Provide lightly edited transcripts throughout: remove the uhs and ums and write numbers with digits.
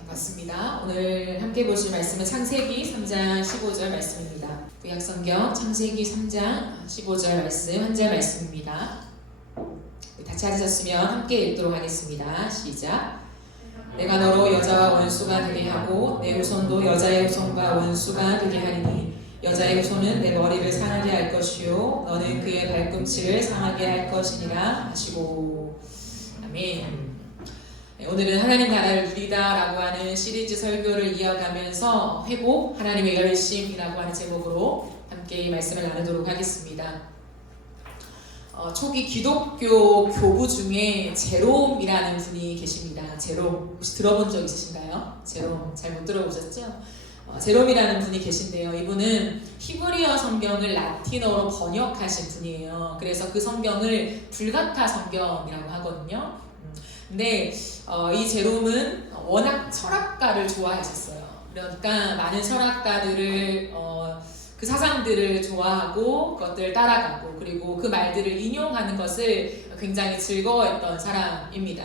반갑습니다. 오늘 함께 보실 말씀은 창세기 3장 15절 말씀입니다. 구약성경 창세기 3장 15절 말씀 한 절 말씀입니다. 다 찾으셨으면 함께 읽도록 하겠습니다. 시작. 내가 너로 여자와 원수가 되게 하고 내 후손도 여자의 후손과 원수가 되게 하리니 여자의 후손은 내 머리를 상하게 할 것이요 너는 그의 발꿈치를 상하게 할 것이니라 하시고. 아멘. 오늘은 하나님 나라를 누리다라고 하는 시리즈 설교를 이어가면서 회복, 하나님의 열심이라고 하는 제목으로 함께 말씀을 나누도록 하겠습니다. 초기 기독교 교부 중에 제롬이라는 분이 계십니다. 제롬, 혹시 들어본 적 있으신가요? 제롬, 잘 못 들어보셨죠? 제롬이라는 분이 계신데요. 이분은 히브리어 성경을 라틴어로 번역하신 분이에요. 그래서 그 성경을 불가타 성경이라고 하거든요. 근데 이 제롬은 워낙 철학가를 좋아하셨어요. 그러니까 많은 철학가들을 그 사상들을 좋아하고 그것들을 따라가고 그리고 그 말들을 인용하는 것을 굉장히 즐거워했던 사람입니다.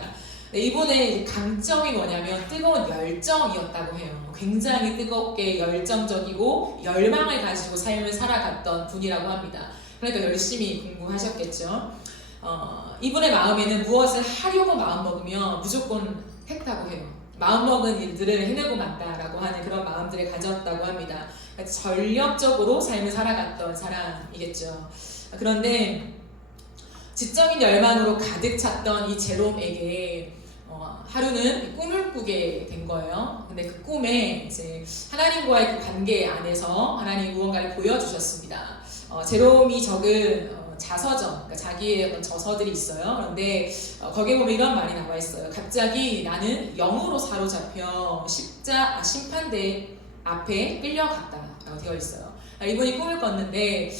이분의 강점이 뭐냐면 뜨거운 열정이었다고 해요. 굉장히 뜨겁게 열정적이고 열망을 가지고 삶을 살아갔던 분이라고 합니다. 그러니까 열심히 공부하셨겠죠. 이분의 마음에는 무엇을 하려고 마음먹으면 무조건 했다고 해요. 마음먹은 일들을 해내고 만다라고 하는 그런 마음들을 가졌다고 합니다. 그러니까 전력적으로 삶을 살아갔던 사람이겠죠. 그런데 지적인 열망으로 가득 찼던 이 제롬에게 하루는 꿈을 꾸게 된 거예요. 근데 그 꿈에 이제 하나님과의 그 관계 안에서 하나님이 무언가를 보여주셨습니다. 제롬이 적은 자서전, 그러니까 자기의 어떤 저서들이 있어요. 그런데 거기에 보면 이런 말이 나와 있어요. 갑자기 나는 영으로 사로잡혀 심판대 앞에 끌려갔다라고 되어 있어요. 이분이 꿈을 꿨는데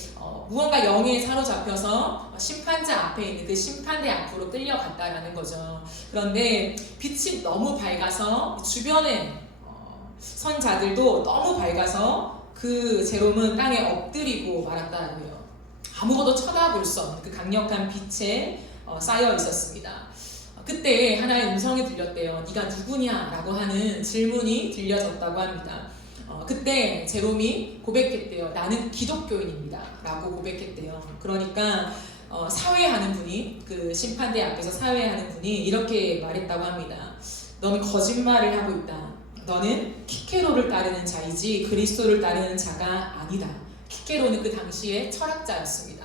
무언가 영에 사로잡혀서 심판자 앞에 있는 그 심판대 앞으로 끌려갔다라는 거죠. 그런데 빛이 너무 밝아서 주변에 선자들도 너무 밝아서 그 제롬은 땅에 엎드리고 말았다라고 해요. 아무것도 쳐다볼 수 없는 그 강력한 빛에 쌓여 있었습니다. 그때 하나의 음성이 들렸대요. 네가 누구냐? 라고 하는 질문이 들려졌다고 합니다. 그때 제롬이 고백했대요. 나는 기독교인입니다. 라고 고백했대요. 그러니까 사회하는 분이, 그 심판대 앞에서 사회하는 분이 이렇게 말했다고 합니다. 너는 거짓말을 하고 있다. 너는 키케로를 따르는 자이지 그리스도를 따르는 자가 아니다. 키케로는 그 당시에 철학자였습니다.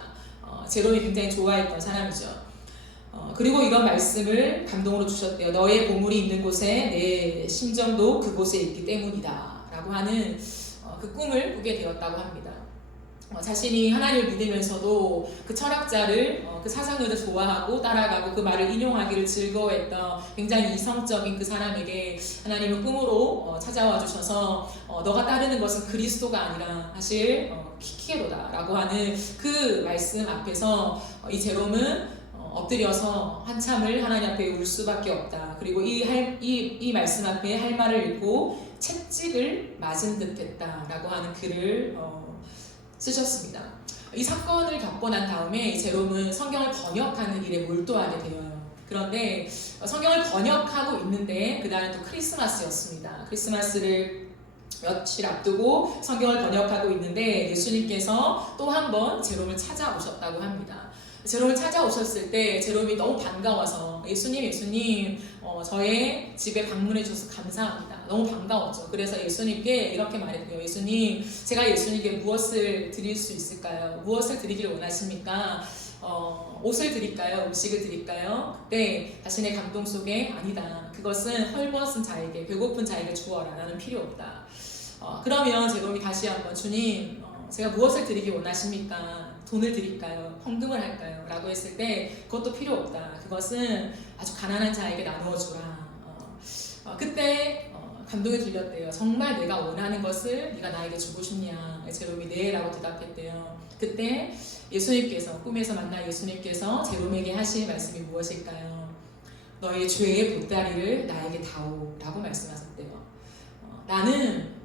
제롬이 굉장히 좋아했던 사람이죠. 그리고 이런 말씀을 감동으로 주셨대요. 너의 보물이 있는 곳에 내 심정도 그곳에 있기 때문이다. 라고 하는 그 꿈을 꾸게 되었다고 합니다. 자신이 하나님을 믿으면서도 그 철학자를 그 사상을 좋아하고 따라가고 그 말을 인용하기를 즐거워했던 굉장히 이성적인 그 사람에게 하나님은 꿈으로 찾아와 주셔서 너가 따르는 것은 그리스도가 아니라 사실 키케로다 라고 하는 그 말씀 앞에서 이 제롬은 엎드려서 한참을 하나님 앞에 울 수밖에 없다. 그리고 이 말씀 앞에 할 말을 읽고 채찍을 맞은 듯 했다 라고 하는 글을 쓰셨습니다. 이 사건을 겪고 난 다음에 제롬은 성경을 번역하는 일에 몰두하게 되어요. 그런데 성경을 번역하고 있는데 그날은 또 크리스마스였습니다. 크리스마스를 며칠 앞두고 성경을 번역하고 있는데 예수님께서 또 한 번 제롬을 찾아오셨다고 합니다. 제롬을 찾아오셨을 때 제롬이 너무 반가워서 예수님 저의 집에 방문해 주셔서 감사합니다. 너무 반가웠죠. 그래서 예수님께 이렇게 말했고요. 예수님, 제가 예수님께 무엇을 드릴 수 있을까요? 무엇을 드리기를 원하십니까? 옷을 드릴까요? 음식을 드릴까요? 그때 자신의 감동 속에 아니다. 그것은 헐벗은 자에게, 배고픈 자에게 주어라. 나는 필요 없다. 그러면 제롬이 다시 한번 주님, 제가 무엇을 드리기 원하십니까? 돈을 드릴까요? 헌금을 할까요? 라고 했을 때 그것도 필요 없다. 그것은 아주 가난한 자에게 나누어 주라. 그때 감동이 들렸대요. 정말 내가 원하는 것을 네가 나에게 주고 싶냐? 제롬이 네 라고 대답했대요. 그때 예수님께서, 꿈에서 만난 예수님께서 제롬에게 하신 말씀이 무엇일까요? 너의 죄의 보따리를 나에게 다오 라고 말씀하셨대요. 나는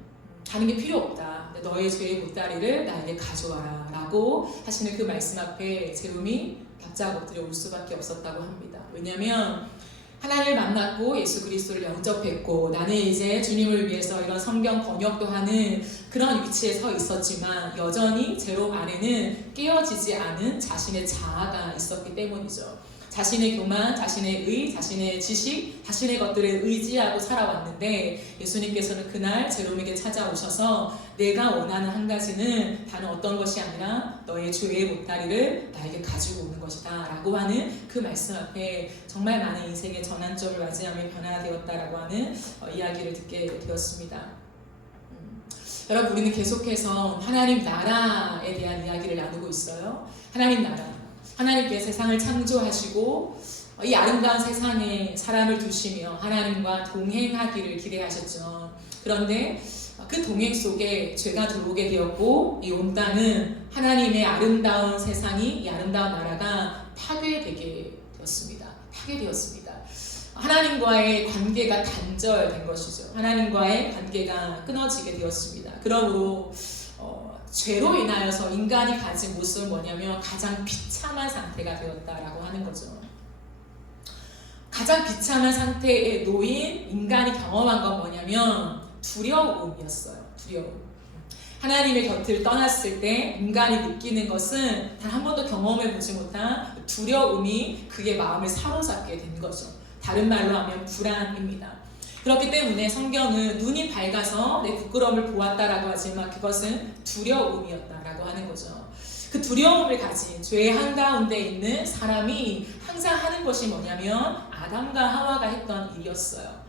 다른 게 필요 없다. 너의 죄의 보따리를 나에게 가져와라 라고 하시는 그 말씀 앞에 제롬이 바짝 엎드려 울 수밖에 없었다고 합니다. 왜냐하면 하나님을 만났고 예수 그리스도를 영접했고 나는 이제 주님을 위해서 이런 성경 번역도 하는 그런 위치에 서 있었지만 여전히 제 로 안에는 깨어지지 않은 자신의 자아가 있었기 때문이죠. 자신의 교만, 자신의 의, 자신의 지식, 자신의 것들을 의지하고 살아왔는데 예수님께서는 그날 제롬에게 찾아오셔서 내가 원하는 한 가지는 다른 어떤 것이 아니라 너의 죄의 보따리를 나에게 가지고 오는 것이다 라고 하는 그 말씀 앞에 정말 많은 인생의 전환점을 맞이하며 변화되었다라고 하는 이야기를 듣게 되었습니다. 여러분, 우리는 계속해서 하나님 나라에 대한 이야기를 나누고 있어요. 하나님 나라, 하나님께서 세상을 창조하시고 이 아름다운 세상에 사람을 두시며 하나님과 동행하기를 기대하셨죠. 그런데 그 동행 속에 죄가 들어오게 되었고 이 온 땅은 하나님의 아름다운 세상이, 이 아름다운 나라가 파괴되게 되었습니다. 파괴되었습니다. 하나님과의 관계가 단절된 것이죠. 하나님과의 관계가 끊어지게 되었습니다. 그러므로 죄로 인하여서 인간이 가진 모습은 뭐냐면 가장 비참한 상태가 되었다라고 하는 거죠. 가장 비참한 상태에 놓인 인간이 경험한 건 뭐냐면 두려움이었어요. 두려움. 하나님의 곁을 떠났을 때 인간이 느끼는 것은 단 한 번도 경험해보지 못한 두려움이 그의 마음을 사로잡게 된 거죠. 다른 말로 하면 불안입니다. 그렇기 때문에 성경은 눈이 밝아서 내 부끄러움을 보았다라고 하지만 그것은 두려움이었다라고 하는 거죠. 그 두려움을 가진 죄의 한가운데 있는 사람이 항상 하는 것이 뭐냐면 아담과 하와가 했던 일이었어요.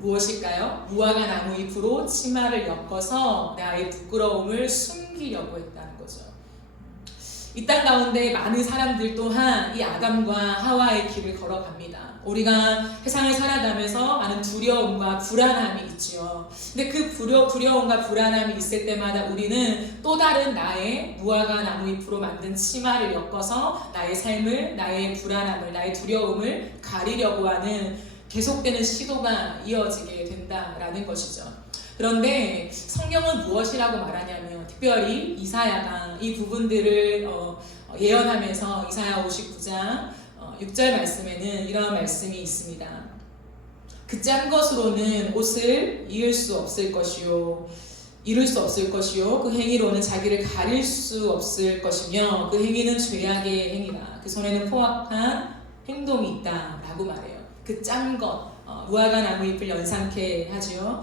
무엇일까요? 무화과 나무 잎으로 치마를 엮어서 나의 부끄러움을 숨기려고 했다는 거죠. 이 땅 가운데 많은 사람들 또한 이 아담과 하와의 길을 걸어갑니다. 우리가 세상을 살아가면서 많은 두려움과 불안함이 있죠. 근데 그 두려움과 불안함이 있을 때마다 우리는 또 다른 나의 무화과 나무 잎으로 만든 치마를 엮어서 나의 삶을, 나의 불안함을, 나의 두려움을 가리려고 하는 계속되는 시도가 이어지게 된다라는 것이죠. 그런데 성경은 무엇이라고 말하냐면 특별히 이사야가 이 부분들을 예언하면서 이사야 59장 6절 말씀에는 이런 말씀이 있습니다. 그 짠 것으로는 옷을 이을 수 없을 것이요 이룰 수 없을 것이요 그 행위로는 자기를 가릴 수 없을 것이며 그 행위는 죄악의 행위다. 그 손에는 포악한 행동이 있다 라고 말해요. 그 짠 것, 무화과 나무 잎을 연상케 하지요.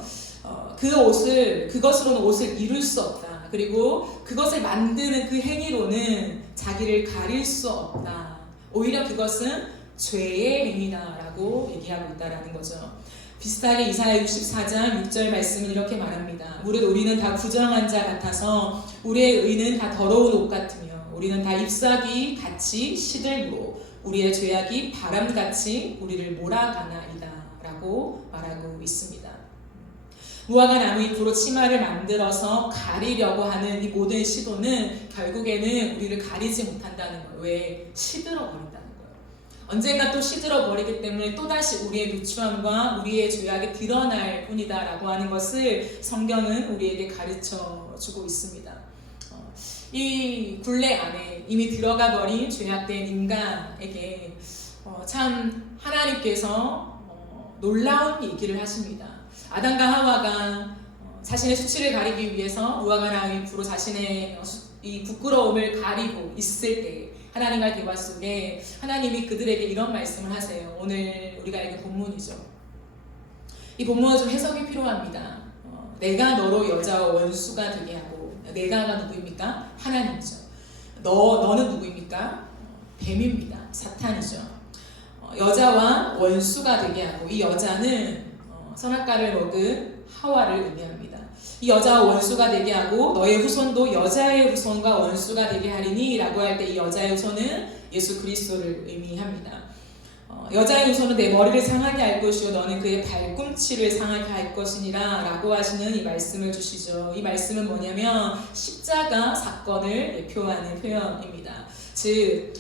그것으로는 옷을 이룰 수 없다. 그리고 그것을 만드는 그 행위로는 자기를 가릴 수 없다. 오히려 그것은 죄의 행위다라고 얘기하고 있다라는 거죠. 비슷하게 이사야 64장 6절 말씀은 이렇게 말합니다. 무릇 우리는 다 부정한 자 같아서 우리의 의는 다 더러운 옷 같으며 우리는 다 잎사귀 같이 시들고 우리의 죄악이 바람같이 우리를 몰아가나이다 라고 말하고 있습니다. 무화과 나무 잎으로 치마를 만들어서 가리려고 하는 이 모든 시도는 결국에는 우리를 가리지 못한다는 거예요. 왜? 시들어버린다는 거예요. 언젠가 또 시들어버리기 때문에 또다시 우리의 누추함과 우리의 죄악이 드러날 뿐이다 라고 하는 것을 성경은 우리에게 가르쳐주고 있습니다. 이 굴레 안에 이미 들어가 버린 죄악된 인간에게 참 하나님께서 놀라운 얘기를 하십니다. 아담과 하와가 자신의 수치를 가리기 위해서 무화과 나무 잎으로 자신의 이 부끄러움을 가리고 있을 때 하나님과의 대화 속에 하나님이 그들에게 이런 말씀을 하세요. 오늘 우리가 읽은 본문이죠. 이 본문은 좀 해석이 필요합니다. 내가 너로 여자와 원수가 되게 하고, 내가가 누구입니까? 하나님이죠. 너는 누구입니까? 뱀입니다. 사탄이죠. 여자와 원수가 되게 하고, 이 여자는 선악과를 먹은 하와를 의미합니다. 이 여자와 원수가 되게 하고 너의 후손도 여자의 후손과 원수가 되게 하리니 라고 할 때 이 여자의 후손은 예수 그리스도를 의미합니다. 여자의 후손은 내 머리를 상하게 할 것이요 너는 그의 발꿈치를 상하게 할 것이니라 라고 하시는 이 말씀을 주시죠. 이 말씀은 뭐냐면 십자가 사건을 대표하는 표현입니다. 즉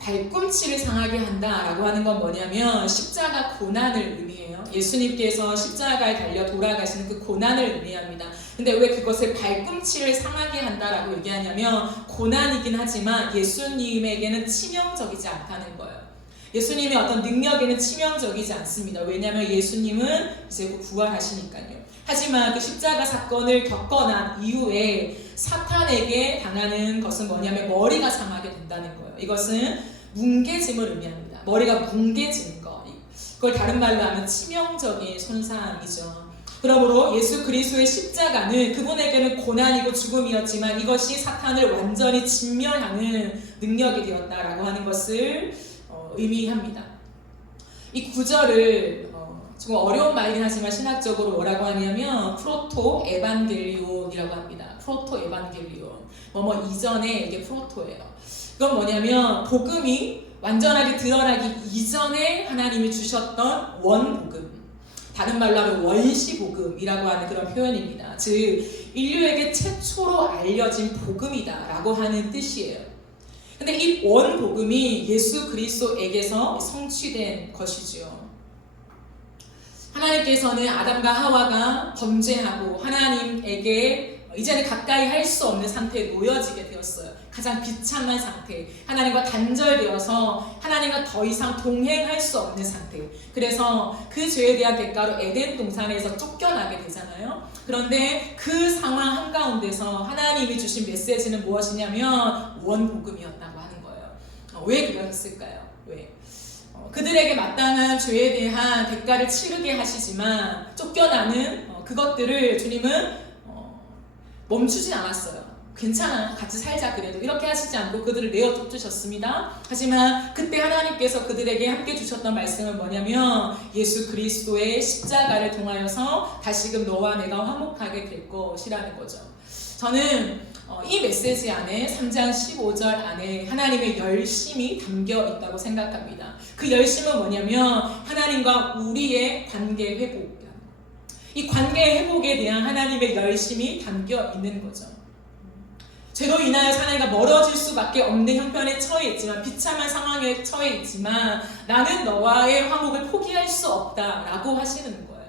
발꿈치를 상하게 한다라고 하는 건 뭐냐면 십자가 고난을 의미해요. 예수님께서 십자가에 달려 돌아가시는 그 고난을 의미합니다. 근데 왜 그것을 발꿈치를 상하게 한다라고 얘기하냐면 고난이긴 하지만 예수님에게는 치명적이지 않다는 거예요. 예수님의 어떤 능력에는 치명적이지 않습니다. 왜냐하면 예수님은 이제 부활하시니까요. 하지만 그 십자가 사건을 겪어난 이후에 사탄에게 당하는 것은 뭐냐면 머리가 상하게 된다는 거예요. 이것은 뭉개짐을 의미합니다. 머리가 뭉개지는 거. 그걸 다른 말로 하면 치명적인 손상이죠. 그러므로 예수 그리스도의 십자가는 그분에게는 고난이고 죽음이었지만 이것이 사탄을 완전히 진멸하는 능력이 되었다라고 하는 것을 의미합니다. 이 구절을 조금 어려운 말이긴 하지만 신학적으로 뭐라고 하냐면 프로토 에반겔리온이라고 합니다. 프로토 에반겔리온. 뭐뭐 이전에 이게 프로토예요. 그건 뭐냐면 복음이 완전하게 드러나기 이전에 하나님이 주셨던 원복음, 다른 말로 하면 원시복음이라고 하는 그런 표현입니다. 즉 인류에게 최초로 알려진 복음이다 라고 하는 뜻이에요. 근데 이 원복음이 예수 그리스도에게서 성취된 것이지요. 하나님께서는 아담과 하와가 범죄하고 하나님에게 이제는 가까이 할 수 없는 상태에 놓여지게 되었어요. 가장 비참한 상태, 하나님과 단절되어서 하나님과 더 이상 동행할 수 없는 상태. 그래서 그 죄에 대한 대가로 에덴 동산에서 쫓겨나게 되잖아요. 그런데 그 상황 한가운데서 하나님이 주신 메시지는 무엇이냐면 원복음이었다고 하는 거예요. 왜 그러셨을까요? 왜? 그들에게 마땅한 죄에 대한 대가를 치르게 하시지만 쫓겨나는 그것들을 주님은 멈추진 않았어요. 괜찮아, 같이 살자 그래도 이렇게 하시지 않고 그들을 내어 쫓으셨습니다. 하지만 그때 하나님께서 그들에게 함께 주셨던 말씀은 뭐냐면 예수 그리스도의 십자가를 통하여서 다시금 너와 내가 화목하게 될 것이라는 거죠. 저는 이 메시지 안에 3장 15절 안에 하나님의 열심이 담겨 있다고 생각합니다. 그 열심은 뭐냐면 하나님과 우리의 관계 회복, 이 관계 회복에 대한 하나님의 열심이 담겨 있는 거죠. 죄로 인하여 하나님과 멀어질 수밖에 없는 형편에 처해 있지만, 비참한 상황에 처해 있지만 나는 너와의 화목을 포기할 수 없다라고 하시는 거예요.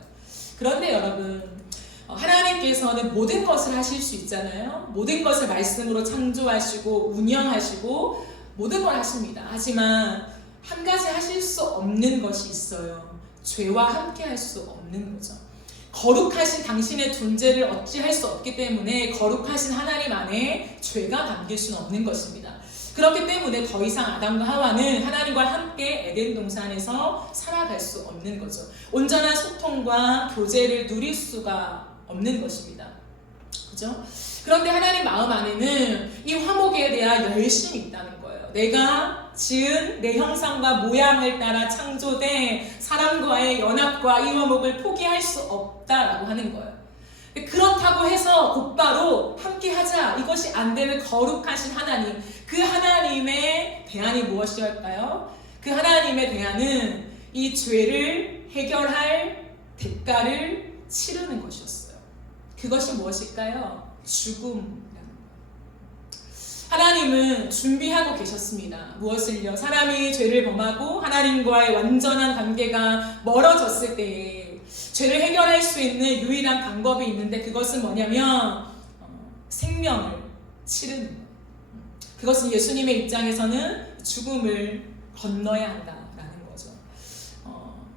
그런데 여러분, 하나님께서는 모든 것을 하실 수 있잖아요. 모든 것을 말씀으로 창조하시고 운영하시고 모든 걸 하십니다. 하지만 한 가지 하실 수 없는 것이 있어요. 죄와 함께 할 수 없는 거죠. 거룩하신 당신의 존재를 어찌할 수 없기 때문에 거룩하신 하나님 안에 죄가 담길 수는 없는 것입니다. 그렇기 때문에 더 이상 아담과 하와는 하나님과 함께 에덴 동산에서 살아갈 수 없는 거죠. 온전한 소통과 교제를 누릴 수가 없는 것입니다. 그죠? 그런데 하나님 마음 안에는 이 화목에 대한 열심이 있다는 거예요. 내가 지은 내 형상과 모양을 따라 창조된 사람과의 연합과 이 화목을 포기할 수 없다라고 하는 거예요. 그렇다고 해서 곧바로 함께 하자, 이것이 안 되는 거룩하신 하나님, 그 하나님의 대안이 무엇이었을까요? 그 하나님의 대안은 이 죄를 해결할 대가를 치르는 것이었어요. 그것이 무엇일까요? 죽음이라는 거예요. 하나님은 준비하고 계셨습니다. 무엇을요? 사람이 죄를 범하고 하나님과의 완전한 관계가 멀어졌을 때에 죄를 해결할 수 있는 유일한 방법이 있는데, 그것은 뭐냐면 생명을 치르는 거예요. 그것은 예수님의 입장에서는 죽음을 건너야 한다라는 거죠.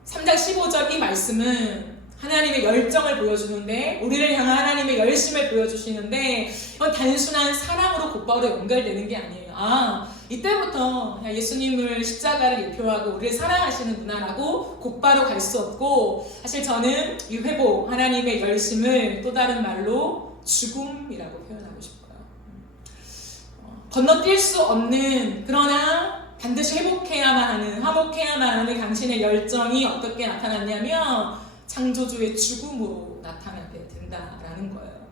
3장 15절 이 말씀은 하나님의 열정을 보여주는데, 우리를 향한 하나님의 열심을 보여주시는데, 이건 단순한 사랑으로 곧바로 연결되는 게 아니에요. 이때부터 예수님을 십자가를 예표하고 우리를 사랑하시는구나 라고 곧바로 갈 수 없고, 사실 저는 이 회복, 하나님의 열심을 또 다른 말로 죽음이라고 표현하고 싶어요. 건너뛸 수 없는, 그러나 반드시 회복해야만 하는, 화목해야만 하는 당신의 열정이 어떻게 나타났냐면 창조주의 죽음으로 나타나게 된다라는 거예요.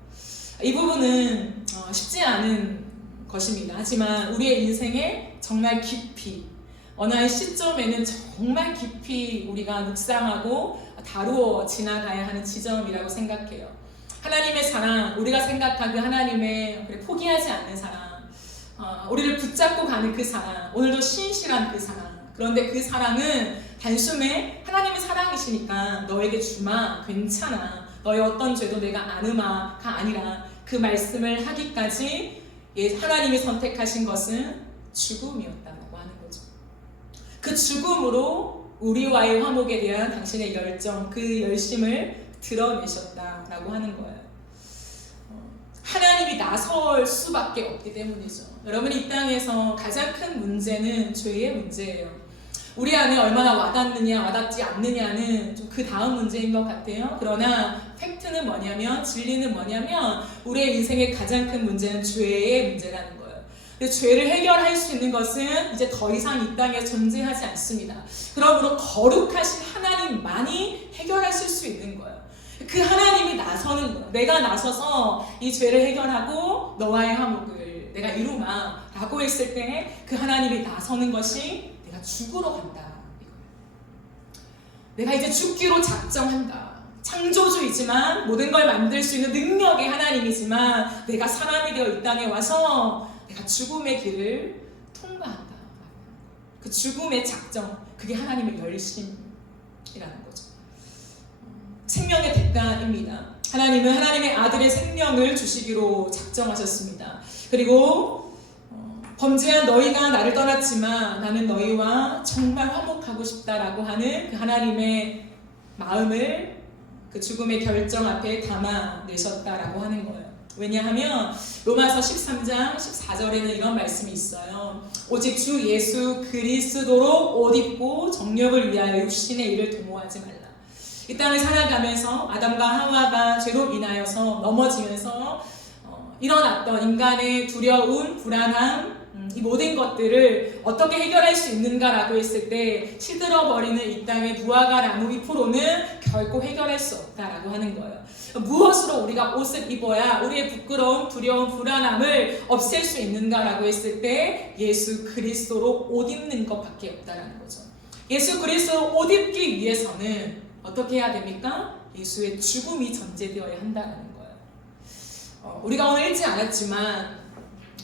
이 부분은 쉽지 않은 것입니다. 하지만 우리의 인생에 정말 깊이, 어느 한 시점에는 정말 깊이 우리가 묵상하고 다루어 지나가야 하는 지점이라고 생각해요. 하나님의 사랑, 우리가 생각한 그 하나님의 포기하지 않는 사랑, 우리를 붙잡고 가는 그 사랑, 오늘도 신실한 그 사랑. 그런데 그 사랑은 단숨에 하나님의 사랑이시니까 너에게 주마, 괜찮아, 너의 어떤 죄도 내가 아느마가 아니라 그 말씀을 하기까지 하나님이 선택하신 것은 죽음이었다고 하는 거죠. 그 죽음으로 우리와의 화목에 대한 당신의 열정, 그 열심을 드러내셨다라고 하는 거예요. 하나님이 나설 수밖에 없기 때문이죠. 여러분, 이 땅에서 가장 큰 문제는 죄의 문제예요. 우리 안에 얼마나 와닿느냐 와닿지 않느냐는 좀 그 다음 문제인 것 같아요. 그러나 팩트는 뭐냐면, 진리는 뭐냐면 우리의 인생의 가장 큰 문제는 죄의 문제라는 거예요. 죄를 해결할 수 있는 것은 이제 더 이상 이 땅에 존재하지 않습니다. 그러므로 거룩하신 하나님만이 해결하실 수 있는 거예요. 그 하나님이 나서는 거예요. 내가 나서서 이 죄를 해결하고 너와의 화목을 내가 이루마 라고 했을 때 그 하나님이 나서는 것이 내가 죽으러 간다. 내가 이제 죽기로 작정한다. 창조주이지만 모든 걸 만들 수 있는 능력의 하나님이지만 내가 사람이 되어 이 땅에 와서 내가 죽음의 길을 통과한다. 그 죽음의 작정, 그게 하나님의 열심이라는 거죠. 생명의 대가입니다. 하나님은 하나님의 아들의 생명을 주시기로 작정하셨습니다. 그리고 범죄한 너희가 나를 떠났지만 나는 너희와 정말 화목하고 싶다라고 하는 그 하나님의 마음을 그 죽음의 결정 앞에 담아내셨다라고 하는 거예요. 왜냐하면 로마서 13장 14절에는 이런 말씀이 있어요. 오직 주 예수 그리스도로 옷 입고 정욕을 위하여 육신의 일을 도모하지 말라. 이 땅을 살아가면서 아담과 하와가 죄로 인하여서 넘어지면서 일어났던 인간의 두려움, 불안함, 이 모든 것들을 어떻게 해결할 수 있는가라고 했을 때 시들어버리는 이 땅의 무화과 나무 잎으로는 결코 해결할 수 없다라고 하는 거예요. 무엇으로 우리가 옷을 입어야 우리의 부끄러움, 두려움, 불안함을 없앨 수 있는가라고 했을 때 예수 그리스도로 옷 입는 것밖에 없다라는 거죠. 예수 그리스도로 옷 입기 위해서는 어떻게 해야 됩니까? 예수의 죽음이 전제되어야 한다는 거예요. 우리가 오늘 읽지 않았지만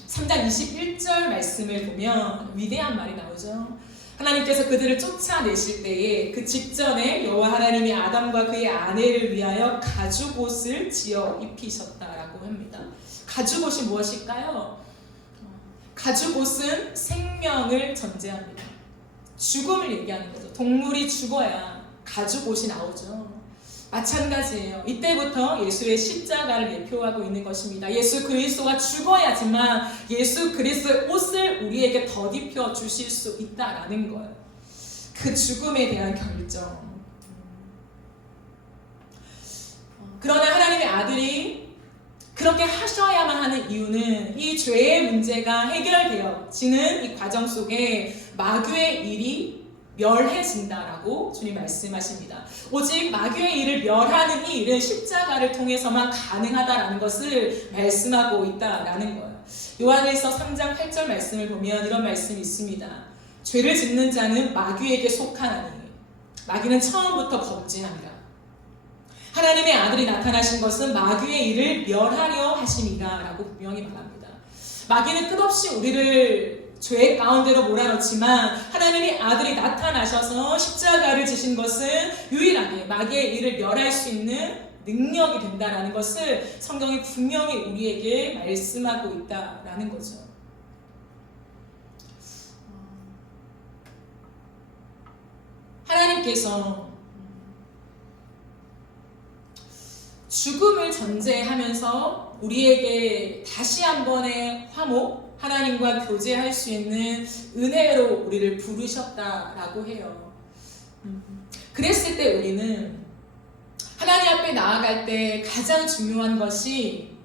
3장 21절 말씀을 보면 위대한 말이 나오죠. 하나님께서 그들을 쫓아내실 때에 그 직전에 여호와 하나님이 아담과 그의 아내를 위하여 가죽옷을 지어 입히셨다라고 합니다. 가죽옷이 무엇일까요? 가죽옷은 생명을 전제합니다. 죽음을 얘기하는 거죠. 동물이 죽어야 가죽옷이 나오죠. 마찬가지예요. 이때부터 예수의 십자가를 예표하고 있는 것입니다. 예수 그리스도가 죽어야지만 예수 그리스도의 옷을 우리에게 덧입혀 주실 수 있다라는 거예요. 그 죽음에 대한 결정. 그러나 하나님의 아들이 그렇게 하셔야만 하는 이유는 이 죄의 문제가 해결되어지는 이 과정 속에 마귀의 일이 멸해진다라고 주님 말씀하십니다. 오직 마귀의 일을 멸하는 이 일은 십자가를 통해서만 가능하다라는 것을 말씀하고 있다라는 거예요. 요한일서 3장 8절 말씀을 보면 이런 말씀이 있습니다. 죄를 짓는 자는 마귀에게 속하나니 마귀는 처음부터 범죄합니다. 하나님의 아들이 나타나신 것은 마귀의 일을 멸하려 하심이다 라고 분명히 말합니다. 마귀는 끝없이 우리를 죄 가운데로 몰아넣지만 하나님의 아들이 나타나셔서 십자가를 지신 것은 유일하게 마귀의 일을 멸할 수 있는 능력이 된다라는 것을 성경이 분명히 우리에게 말씀하고 있다라는 거죠. 하나님께서 죽음을 전제하면서 우리에게 다시 한 번의 화목, 하나님과 교제할 수 있는 은혜로 우리를 부르셨다라고 해요. 그랬을 때 우리는 하나님 앞에 나아갈 때 가장 중요한 것이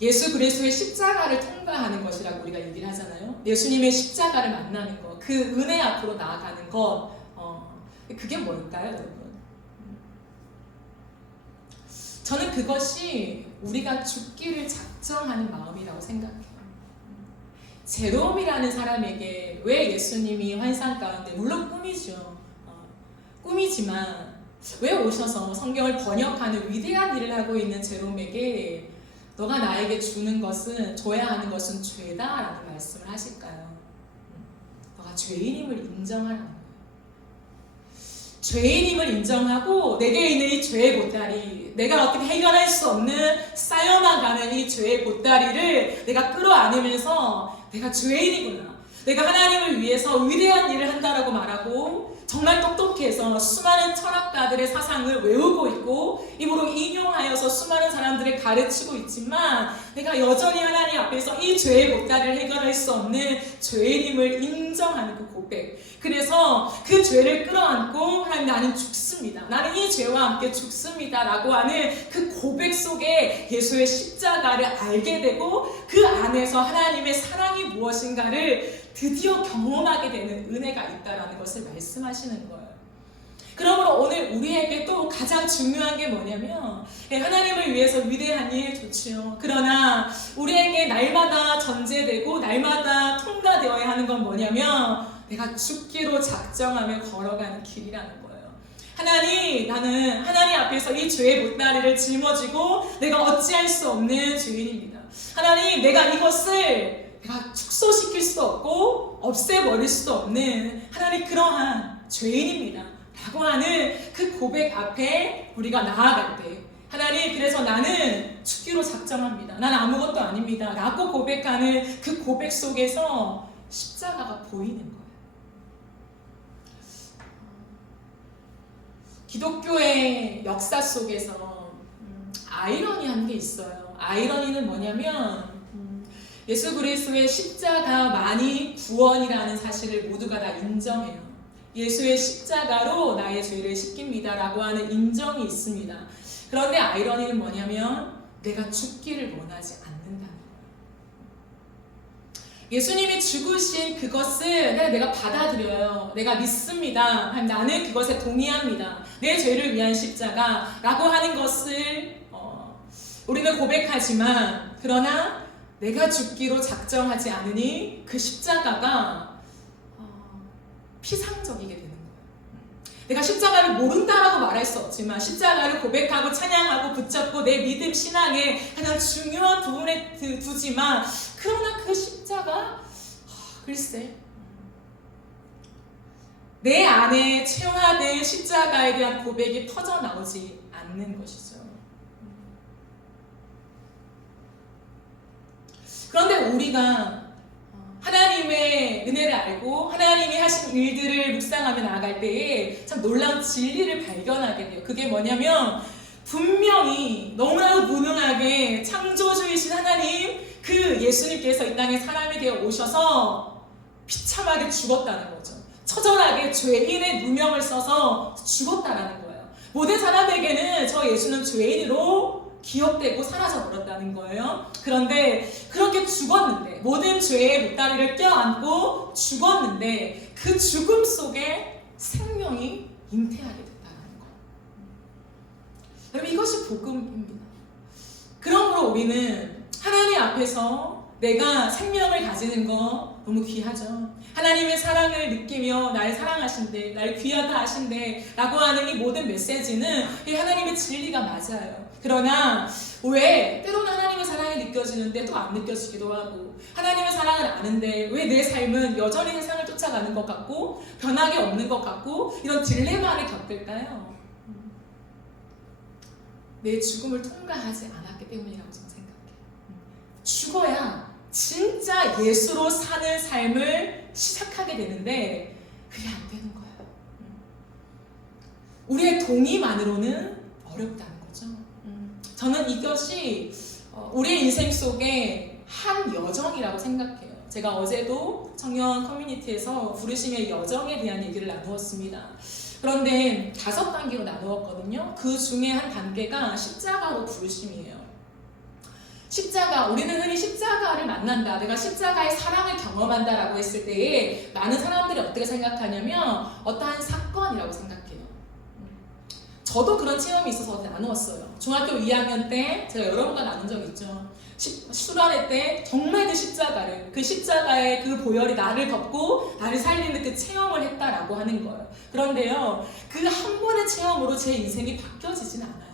예수 그리스도의 십자가를 통과하는 것이라고 우리가 얘기를 하잖아요. 예수님의 십자가를 만나는 것, 그 은혜 앞으로 나아가는 것, 그게 뭘까요, 여러분? 저는 그것이 우리가 죽기를 작정하는 마음이라고 생각해요. 제롬이라는 사람에게 왜 예수님이 환상 가운데, 물론 꿈이죠. 꿈이지만 왜 오셔서 성경을 번역하는 위대한 일을 하고 있는 제롬에게 너가 나에게 주는 것은, 줘야 하는 것은 죄다라는 말씀을 하실까요? 너가 죄인임을 인정하라는 거예요. 죄인임을 인정하고 내게 있는 이 죄의 보따리, 내가 어떻게 해결할 수 없는 쌓여나가는 이 죄의 보따리를 내가 끌어안으면서 내가 죄인이구나, 내가 하나님을 위해서 위대한 일을 한다라고 말하고 정말 똑똑해서 수많은 철학가들의 사상을 외우고 있고 입으로 인용하여서 수많은 사람들을 가르치고 있지만 내가 여전히 하나님 앞에서 이 죄의 못다를 해결할 수 없는 죄인임을 인정하는 그 고백. 그래서 그 죄를 끌어안고 하나님 나는 죽습니다. 나는 이 죄와 함께 죽습니다 라고 하는 그 고백 속에 예수의 십자가를 알게 되고 그 안에서 하나님의 사랑이 무엇인가를 드디어 경험하게 되는 은혜가 있다는 것을 말씀하시는 거예요. 그러므로 오늘 우리에게 또 가장 중요한 게 뭐냐면 하나님을 위해서 위대한 일 좋지요. 그러나 우리에게 날마다 전제되고 날마다 통과되어야 하는 건 뭐냐면 내가 죽기로 작정하며 걸어가는 길이라는 거예요. 하나님, 나는 하나님 앞에서 이 죄의 보따리를 짊어지고 내가 어찌할 수 없는 죄인입니다. 하나님, 내가 이것을 내가 축소시킬 수도 없고 없애버릴 수도 없는 하나님 그러한 죄인입니다 라고 하는 그 고백 앞에 우리가 나아갈 때 하나님 그래서 나는 죽기로 작정합니다. 나는 아무것도 아닙니다 라고 고백하는 그 고백 속에서 십자가가 보이는 거예요. 기독교의 역사 속에서 아이러니한 게 있어요. 아이러니는 뭐냐면 예수 그리스도의 십자가만이 구원이라는 사실을 모두가 다 인정해요. 예수의 십자가로 나의 죄를 씻깁니다 라고 하는 인정이 있습니다. 그런데 아이러니는 뭐냐면 내가 죽기를 원하지 않는다는 거예요. 예수님이 죽으신 그것을 내가 받아들여요. 내가 믿습니다. 나는 그것에 동의합니다. 내 죄를 위한 십자가 라고 하는 것을 우리는 고백하지만 그러나 내가 죽기로 작정하지 않으니 그 십자가가 피상적이게 되는 거예요. 내가 십자가를 모른다라고 말할 수 없지만 십자가를 고백하고 찬양하고 붙잡고 내 믿음 신앙의 가장 중요한 부분에 두지만 그러나 그 십자가 글쎄 내 안에 체화된 십자가에 대한 고백이 터져 나오지 않는 것이죠. 그런데 우리가 하나님의 은혜를 알고 하나님이 하신 일들을 묵상하며 나아갈 때에 참 놀라운 진리를 발견하게 돼요. 그게 뭐냐면 분명히 너무나도 무능하게 창조주이신 하나님 그 예수님께서 이 땅에 사람이 되어 오셔서 비참하게 죽었다는 거죠. 처절하게 죄인의 누명을 써서 죽었다라는 거예요. 모든 사람에게는 저 예수는 죄인으로 기억되고 사라져버렸다는 거예요. 그런데 그렇게 죽었는데 모든 죄의 보따리를 껴안고 죽었는데 그 죽음 속에 생명이 잉태하게 됐다는 거예요. 여러분 이것이 복음입니다. 그러므로 우리는 하나님 앞에서 내가 생명을 가지는 거 너무 귀하죠. 하나님의 사랑을 느끼며 날 사랑하신대, 날 귀하다 하신대 라고 하는 이 모든 메시지는 이 하나님의 진리가 맞아요. 그러나 왜 때로는 하나님의 사랑이 느껴지는데 또 안 느껴지기도 하고 하나님의 사랑을 아는데 왜 내 삶은 여전히 세상을 쫓아가는 것 같고 변하게 없는 것 같고 이런 딜레마를 겪을까요? 내 죽음을 통과하지 않았기 때문이라고 저는 생각해요. 죽어야 진짜 예수로 사는 삶을 시작하게 되는데 그게 안 되는 거예요. 우리의 동의만으로는 어렵다는 거죠. 저는 이것이 우리의 인생 속에 한 여정이라고 생각해요. 제가 어제도 청년 커뮤니티에서 부르심의 여정에 대한 얘기를 나누었습니다. 그런데 5단계로 나누었거든요. 그 중에 한 단계가 십자가로 부르심이에요. 십자가, 우리는 흔히 십자가를 만난다, 내가 십자가의 사랑을 경험한다라고 했을 때에 많은 사람들이 어떻게 생각하냐면 어떠한 사건이라고 생각해요. 저도 그런 체험이 있어서 나누었어요. 중학교 2학년 때 제가 여러 번간 나눈 적이 있죠. 수련회 때 정말 그 십자가를, 그 십자가의 그 보혈이 나를 덮고 나를 살리는 그 체험을 했다라고 하는 거예요. 그런데요, 그 한 번의 체험으로 제 인생이 바뀌어지진 않아요.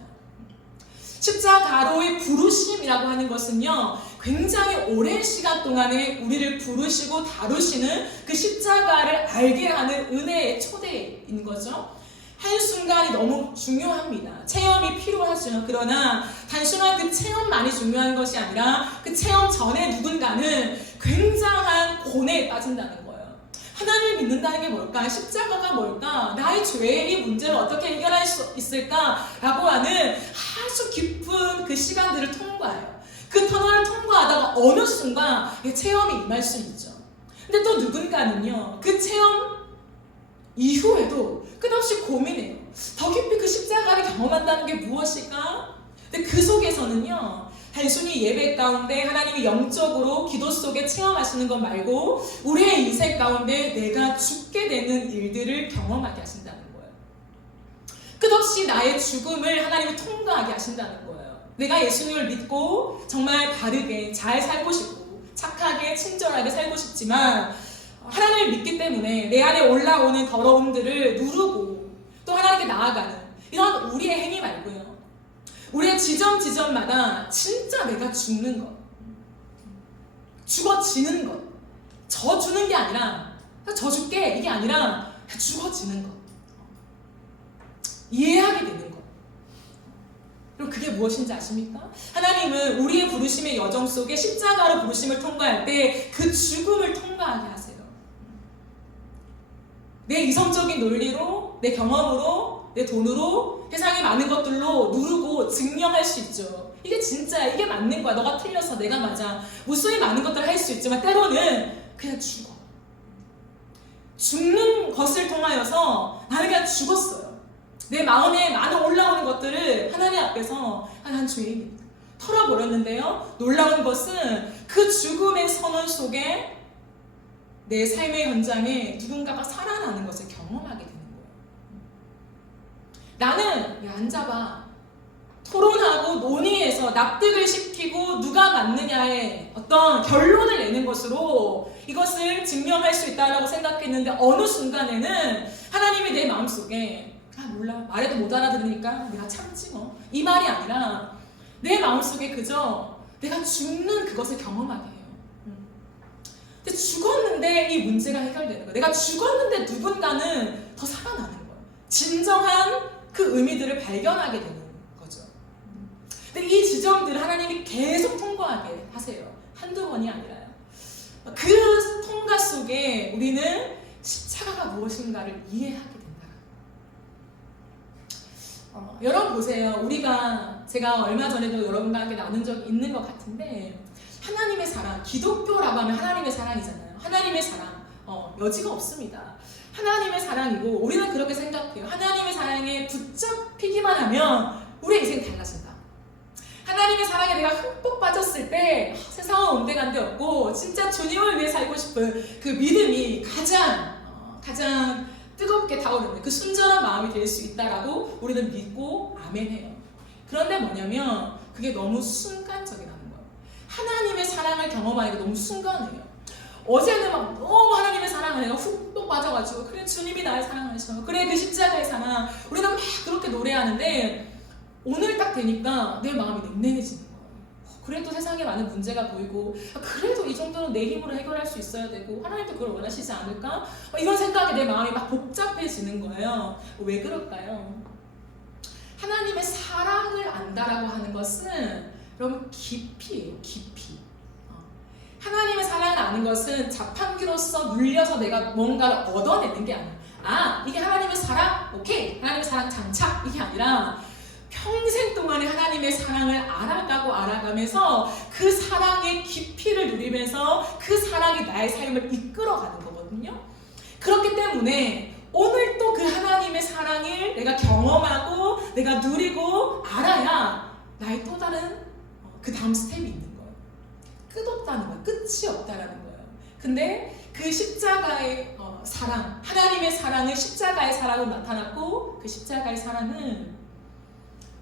십자가로의 부르심이라고 하는 것은요, 굉장히 오랜 시간 동안에 우리를 부르시고 다루시는 그 십자가를 알게 하는 은혜의 초대인 거죠. 한순간이 너무 중요합니다. 체험이 필요하죠. 그러나 단순한 그 체험만이 중요한 것이 아니라 그 체험 전에 누군가는 굉장한 고뇌에 빠진다는 거예요. 하나님을 믿는다는 게 뭘까? 십자가가 뭘까? 나의 죄의 문제를 어떻게 해결할 수 있을까?라고 하는 아주 깊은 그 시간들을 통과해요. 그 터널을 통과하다가 어느 순간 체험이 임할 수 있죠. 근데 또 누군가는요, 그 체험 이후에도 끝없이 고민해요. 더 깊이 그 십자가를 경험한다는 게 무엇일까? 근데 그 속에서는요, 단순히 예배 가운데 하나님이 영적으로 기도 속에 체험하시는 것 말고 우리의 인생 가운데 내가 죽게 되는 일들을 경험하게 하신다는 거예요. 끝없이 나의 죽음을 하나님이 통과하게 하신다는 거예요. 내가 예수님을 믿고 정말 바르게 잘 살고 싶고 착하게 친절하게 살고 싶지만 하나님을 믿기 때문에 내 안에 올라오는 더러움들을 누르고 또 하나님께 나아가는 이런 우리의 행위 말고요, 우리의 지점마다 진짜 내가 죽는 것, 죽어지는 것, 져주는 게 아니라 져줄게 이게 아니라 죽어지는 것, 이해하게 되는 것. 그럼 그게 무엇인지 아십니까? 하나님은 우리의 부르심의 여정 속에 십자가로 부르심을 통과할 때 그 죽음을 통과하게 하세요. 내 이성적인 논리로, 내 경험으로, 내 돈으로, 세상의 많은 것들로 누르고 증명할 수 있죠. 이게 진짜야, 이게 맞는 거야, 너가 틀렸어, 내가 맞아. 무수히 많은 것들을 할 수 있지만 때로는 그냥 죽어. 죽는 것을 통하여서 나는 그냥 죽었어요. 내 마음에 많은 올라오는 것들을 하나님 앞에서 난 죄인입니다, 털어버렸는데요, 놀라운 것은 그 죽음의 선언 속에 내 삶의 현장에 누군가가 살아나는 것을 경험하게 되는 거예요. 나는 앉아봐, 토론하고 논의해서 납득을 시키고 누가 맞느냐의 어떤 결론을 내는 것으로 이것을 증명할 수 있다고 생각했는데 어느 순간에는 하나님이 내 마음속에 몰라, 말해도 못 알아들으니까 내가 참지 뭐, 이 말이 아니라 내 마음속에 그저 내가 죽는 그것을 경험하게 해요. 근데 죽었는데 이 문제가 해결되는 거예요. 내가 죽었는데 누군가는 더 살아나는 거예요. 진정한 그 의미들을 발견하게 되는 거죠. 근데 이 지점들을 하나님이 계속 통과하게 하세요. 한두 번이 아니라요. 그 통과 속에 우리는 십자가가 무엇인가를 이해하게 된다. 여러분 보세요. 제가 얼마 전에도 여러분과 함께 나눈 적이 있는 것 같은데, 하나님의 사랑, 기독교라고 하면 하나님의 사랑이잖아요. 하나님의 사랑, 여지가 없습니다. 하나님의 사랑이고 우리는 그렇게 생각해요. 하나님의 사랑에 붙잡히기만 하면 우리의 인생이 달라진다. 하나님의 사랑에 내가 흠뻑 빠졌을 때 세상은 온데간데 없고 진짜 주님을 위해 살고 싶은 그 믿음이 가장 뜨겁게 타오르는 그 순전한 마음이 될 수 있다라고 우리는 믿고 아멘해요. 그런데 뭐냐면 그게 너무 순간적이라는 거예요. 하나님의 사랑을 경험하기가 너무 순간이에요. 어제는 막 너무 하나님의 사랑을 내가 훅 빠져가지고, 그래 주님이 나를 사랑하셔, 그래 그 십자가의 사랑, 우리는 막 그렇게 노래하는데 오늘 딱 되니까 내 마음이 냉랭해지는 거예요. 그래도 세상에 많은 문제가 보이고, 그래도 이 정도는 내 힘으로 해결할 수 있어야 되고 하나님도 그걸 원하시지 않을까? 이런 생각에 내 마음이 막 복잡해지는 거예요. 왜 그럴까요? 하나님의 사랑을 안다라고 하는 것은 여러분 깊이에요. 깊이. 하나님의 사랑을 아는 것은 자판기로서 눌려서 내가 뭔가를 얻어내는 게 아니야. 이게 하나님의 사랑? 오케이, 하나님의 사랑 장착, 이게 아니라 평생 동안에 하나님의 사랑을 알아가면서 그 사랑의 깊이를 누리면서 그 사랑이 나의 삶을 이끌어가는 거거든요. 그렇기 때문에 오늘 또 그 하나님의 사랑을 내가 경험하고 내가 누리고 알아야 나의 또 다른 그 다음 스텝이 있는 거예요. 끝없다는 거예요. 끝이 없다라는 거예요. 근데 그 십자가의 사랑, 하나님의 사랑은 십자가의 사랑으로 나타났고, 그 십자가의 사랑은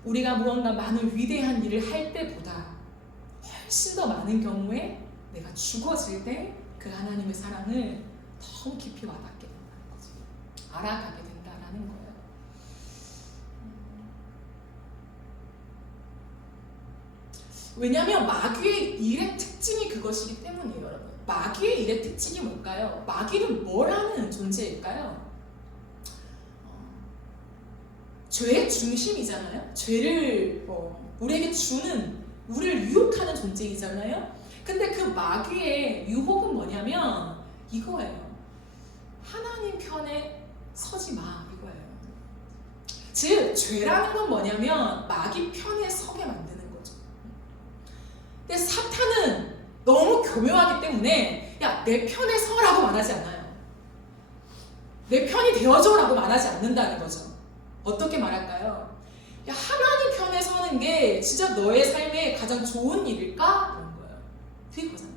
우리가 무언가 많은 위대한 일을 할 때보다 훨씬 더 많은 경우에 내가 죽어질 때 그 하나님의 사랑을 더 깊이 와닿게 된다는 거죠. 알아가게 된다는 거예요. 왜냐하면 마귀의 일의 특징이 그것이기 때문이에요, 여러분. 마귀의 일의 특징이 뭘까요? 마귀는 뭘 하는 존재일까요? 죄의 중심이잖아요. 죄를 우리에게 주는, 우리를 유혹하는 존재이잖아요. 근데 그 마귀의 유혹은 뭐냐면 이거예요. 하나님 편에 서지 마, 이거예요. 즉 죄라는 건 뭐냐면 마귀 편에 서게 만드는 거죠. 근데 사탄은 너무 교묘하기 때문에 야, 내 편에 서라고 말하지 않아요. 내 편이 되어줘라고 말하지 않는다는 거죠. 어떻게 말할까요? 야, 하나님 편에 서는 게 진짜 너의 삶에 가장 좋은 일일까? 그런 거예요. 그게 거잖아요.